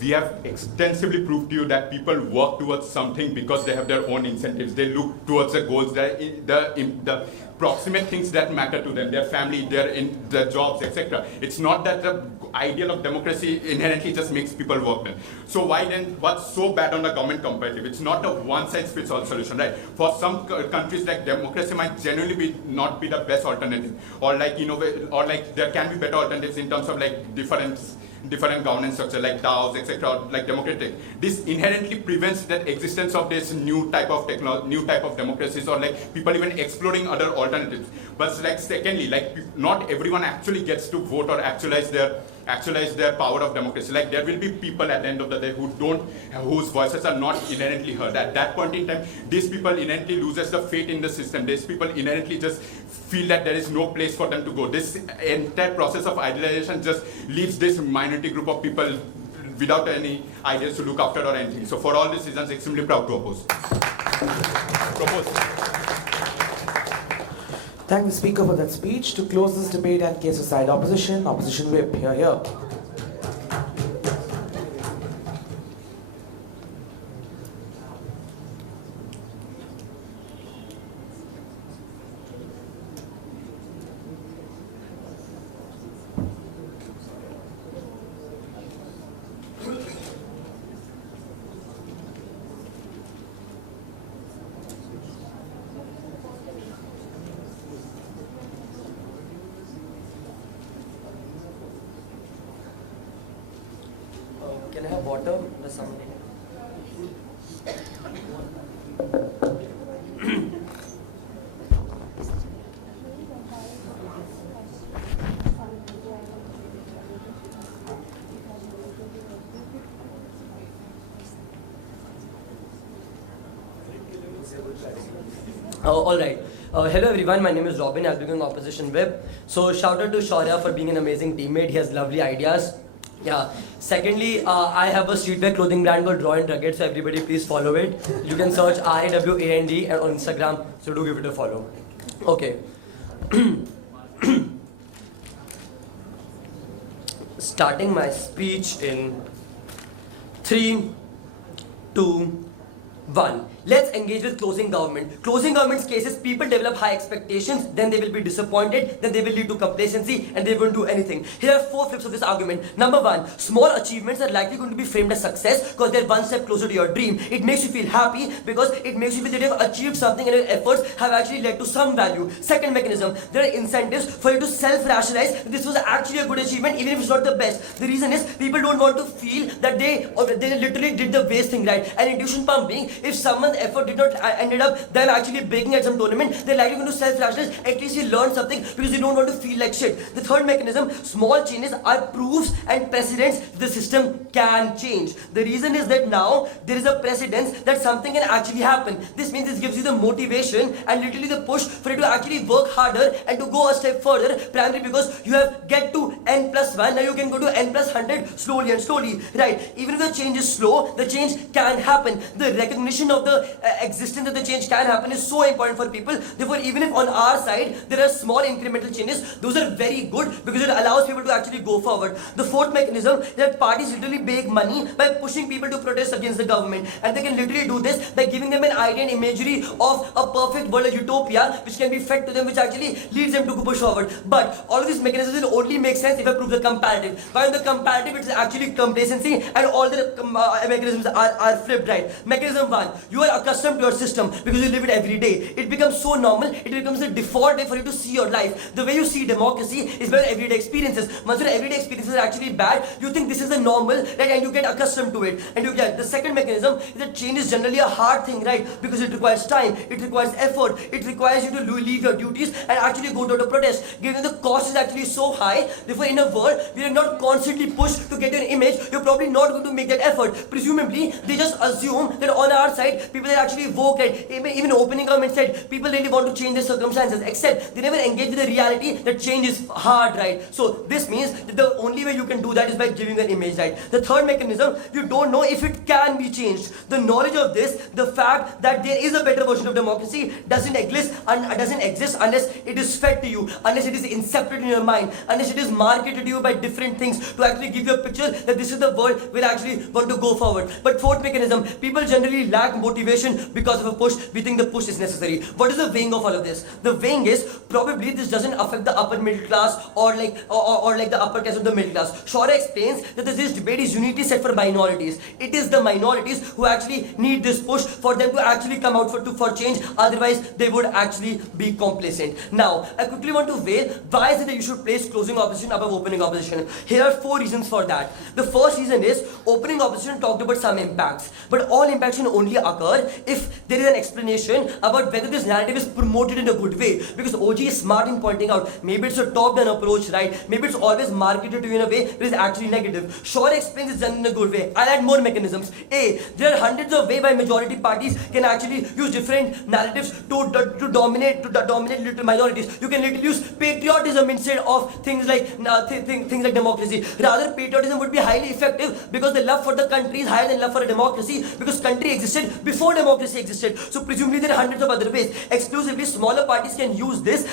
We have extensively proved to you that people work towards something because they have their own incentives. They look towards the goals, the proximate things that matter to them, their family, their jobs, etc. It's not that the ideal of democracy inherently just makes people work then. So why then, what's so bad on the government comparative? It's not a one-size-fits-all solution, right? For some countries, like democracy might genuinely not be the best alternative, or like or like there can be better alternatives in terms of like different governance structure like DAOs, etc., like democratic. This inherently prevents the existence of this new type of democracies or like people even exploring other alternatives. But like secondly, like not everyone actually gets to vote or actualize their power of democracy. Like there will be people at the end of the day whose voices are not inherently heard. At that point in time, these people inherently loses the faith in the system. These people inherently just feel that there is no place for them to go. This entire process of idealization just leaves this minority group of people and without any ideas to look after or anything. So for all these reasons, extremely proud to oppose. Propose. Thank the speaker for that speech. To close this debate and case aside opposition, opposition whip, here. Can I have water? There's some. All right. Hello everyone, my name is Robin. I'll be doing opposition whip. So shout out to Shaurya for being an amazing teammate. He has lovely ideas. Yeah. Secondly, I have a streetwear clothing brand called Raw and Rugged, so everybody please follow it. You can search RAWAND on Instagram, so do give it a follow. Okay. Starting my speech in 3, 2, 1. Let's engage with closing government. Closing government's cases, people develop high expectations, then they will be disappointed, then they will lead to complacency, and they won't do anything. Here are 4 flips of this argument. Number 1, small achievements are likely going to be framed as success because they're one step closer to your dream. It makes you feel happy because it makes you feel that you have achieved something and your efforts have actually led to some value. Second mechanism, there are incentives for you to self-rationalize that this was actually a good achievement even if it's not the best. The reason is people don't want to feel that they literally did the waste thing right. And induction pump being, if someone's effort did not ended up them actually breaking at some tournament, they're likely going to self-rationalize. At least you learn something because you don't want to feel like shit. The third mechanism, small changes are proofs and precedents the system can change. The reason is that now there is a precedence that something can actually happen. This means this gives you the motivation and literally the push for you to actually work harder and to go a step further, primarily because you have get to n+1, now you can go to n+100 slowly and slowly, right? Even if the change is slow, the change can happen. The recognition of the existence that the change can happen is so important for people. Therefore, even if on our side there are small incremental changes, those are very good because it allows people to actually go forward. The fourth mechanism is that parties literally make money by pushing people to protest against the government, and they can literally do this by giving them an idea and imagery of a perfect world, a utopia, which can be fed to them, which actually leads them to push forward. But all of these mechanisms will only make sense if I prove the comparative. While the comparative, it's actually complacency, and all the mechanisms are flipped, right? Mechanism 1, you are accustomed to your system because you live it every day. It becomes so normal, it becomes the default way for you to see your life. The way you see democracy is by everyday experiences. Once your everyday experiences are actually bad, you think this is the normal, right? And you get accustomed to it. And you get the second mechanism is that change is generally a hard thing, right? Because it requires time, it requires effort, it requires you to leave your duties and actually go to protest. Given the cost is actually so high, therefore in a world where you're not constantly pushed to get your image, you're probably not going to make that effort. Presumably, they just assume that on our side, people are actually woke, and even opening comment said people really want to change their circumstances, except they never engage with the reality that change is hard, right? So this means that the only way you can do that is by giving an image, right? The third mechanism, you don't know if it can be changed. The knowledge of this, the fact that there is a better version of democracy doesn't exist unless it is fed to you, unless it is incepted in your mind, unless it is marketed to you by different things to actually give you a picture that this is the world we'll actually want to go forward. But fourth mechanism, people generally lack motivation because of a push. We think the push is necessary. What is the weighing of all of this? The weighing is probably this doesn't affect the upper middle class or like the upper class of the middle class. Shaurya explains that this debate is uniquely set for minorities. It is the minorities who actually need this push for them to actually come out for change. Otherwise, they would actually be complacent. Now, I quickly want to weigh why is it that you should place closing opposition above opening opposition. Here are 4 reasons for that. The first reason is opening opposition talked about some impacts, but all impacts can only only occur if there is an explanation about whether this narrative is promoted in a good way. Because OG is smart in pointing out, maybe it's a top-down approach, right? Maybe it's always marketed to you in a way that is actually negative. Sure explains it's done in a good way. I'll add more mechanisms. A, there are hundreds of ways by majority parties can actually use different narratives to dominate little minorities. You can literally use patriotism instead of things like things like democracy. Rather, patriotism would be highly effective because the love for the country is higher than love for a democracy, because country existed before democracy existed. So presumably there are hundreds of other ways. Exclusively, smaller parties can use this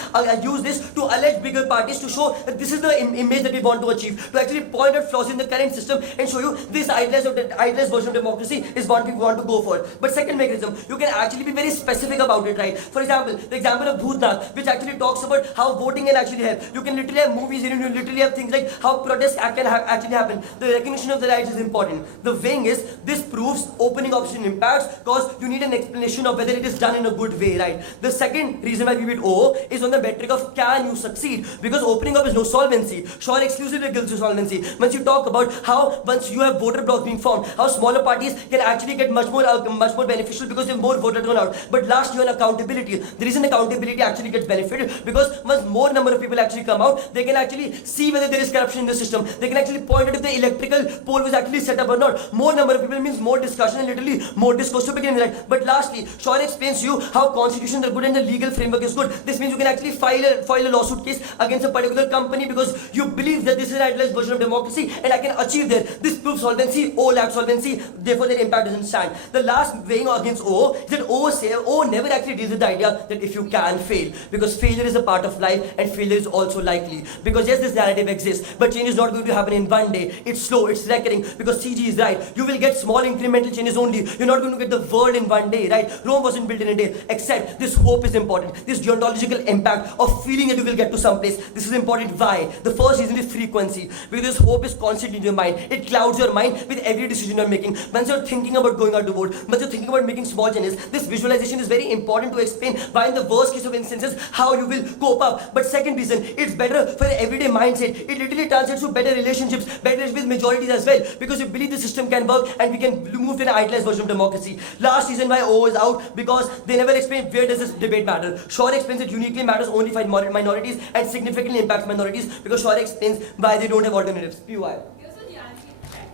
to allege bigger parties to show that this is the image that we want to achieve, to actually point out flaws in the current system and show you this idealized version of democracy is what we want to go for. But second mechanism, you can actually be very specific about it, right? For example, the example of Bhutnath, which actually talks about how voting can actually help. You can literally have movies, you literally have things like how protests can actually happen. The recognition of the rights is important. The weighing is, this proves opening option impacts because you need an explanation of whether it is done in a good way, right? The second reason why we would O is on the metric of can you succeed, because opening up is no solvency. Sure, exclusively gives you solvency. Once you talk about how once you have voter blocks being formed, how smaller parties can actually get much more beneficial because they have more voter turnout. But lastly, on accountability, the reason accountability actually gets benefited because once more number of people actually come out, they can actually see whether there is corruption in the system. They can actually point out if the electrical poll was actually set up or not. More number of people means more discussion and literally more discourse to begin with. Right? But lastly, Shaw explains to you how constitutions are good and the legal framework is good. This means you can actually file a lawsuit case against a particular company because you believe that this is an idealized version of democracy and I can achieve that. This proves solvency, O lacks solvency, therefore their impact doesn't stand. The last weighing against O is that O never actually deals with the idea that if you can fail, because failure is a part of life and failure is also likely. Because yes, this narrative exists, but change is not going to happen in one day. It's slow, it's recurring, because CG is right. You will get small incremental changes only. You're not going to get the world in one day, right? Rome wasn't built in a day, except this hope is important. This deontological impact of feeling that you will get to some place. This is important. Why? The first reason is frequency, because this hope is constantly in your mind. It clouds your mind with every decision you're making. Once you're thinking about going out to vote, once you're thinking about making small changes, this visualization is very important to explain why in the worst case of instances how you will cope up. But second reason, it's better for the everyday mindset. It literally translates to better relationships with majorities as well, because you believe the system can work and we can move to an idealized version of democracy. Last reason why O is out, because they never explain where does this debate matter. Shaw explains it uniquely matters only for minorities and significantly impacts minorities, because Shaw explains why they don't have alternatives. PY. Here's the answer.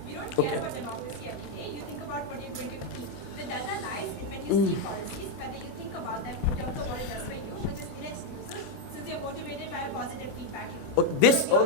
You don't care about democracy every day. You think about what you're going to eat. The data lies in when you see policies, whether you think about them in terms of what it does for you, which is inexclusive, since you're motivated by a positive feedback.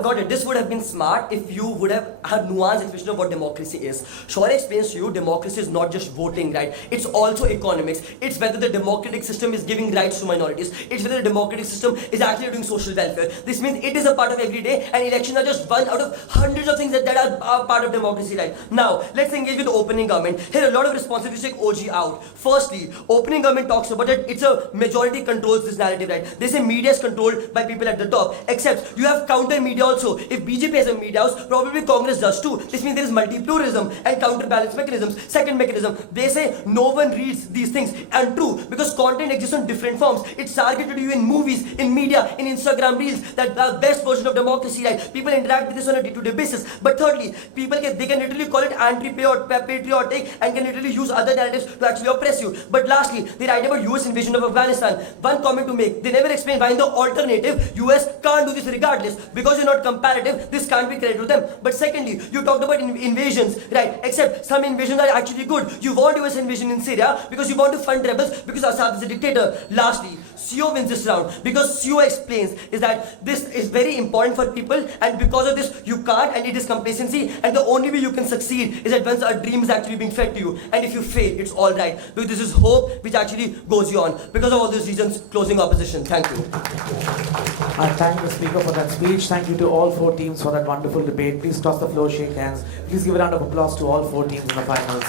Got it. This would have been smart if you would have had nuanced expression of what democracy is. Shaw explains to you democracy is not just voting, right? It's also economics. It's whether the democratic system is giving rights to minorities. It's whether the democratic system is actually doing social welfare. This means it is a part of every day, and elections are just one out of hundreds of things that are part of democracy, right? Now, let's engage with the opening government. Here, a lot of responsibilities take OG out. Firstly, opening government talks about it. It's a majority controls this narrative, right? They say media is controlled by people at the top, except you have counter media also. If BJP has a media house, probably Congress does too. This means there is multi-pluralism and counterbalance mechanisms. Second mechanism, they say no one reads these things. And true, because content exists on different forms. It's targeted to you in movies, in media, in Instagram reels. That the best version of democracy, right? People interact with this on a day-to-day basis. But thirdly, they can literally call it anti-patriotic and can literally use other narratives to actually oppress you. But lastly, they write about US invasion of Afghanistan. One comment to make, they never explain why in the alternative, US can't do this regardless. Because you're not comparative, this can't be credited to them. But secondly, you talked about invasions, right? Except some invasions are actually good. You want US invasion in Syria because you want to fund rebels because Assad is a dictator. Lastly, CEO wins this round because CEO explains is that this is very important for people, and because of this you can't, and it is complacency, and the only way you can succeed is that once a dream is actually being fed to you, and if you fail, it's all right, because this is hope which actually goes you on. Because of all these reasons, closing opposition. Thank you. I thank the speaker for that speech. Thank you to all four teams for that wonderful debate. Please cross the floor, shake hands. Please give a round of applause to all four teams in the finals.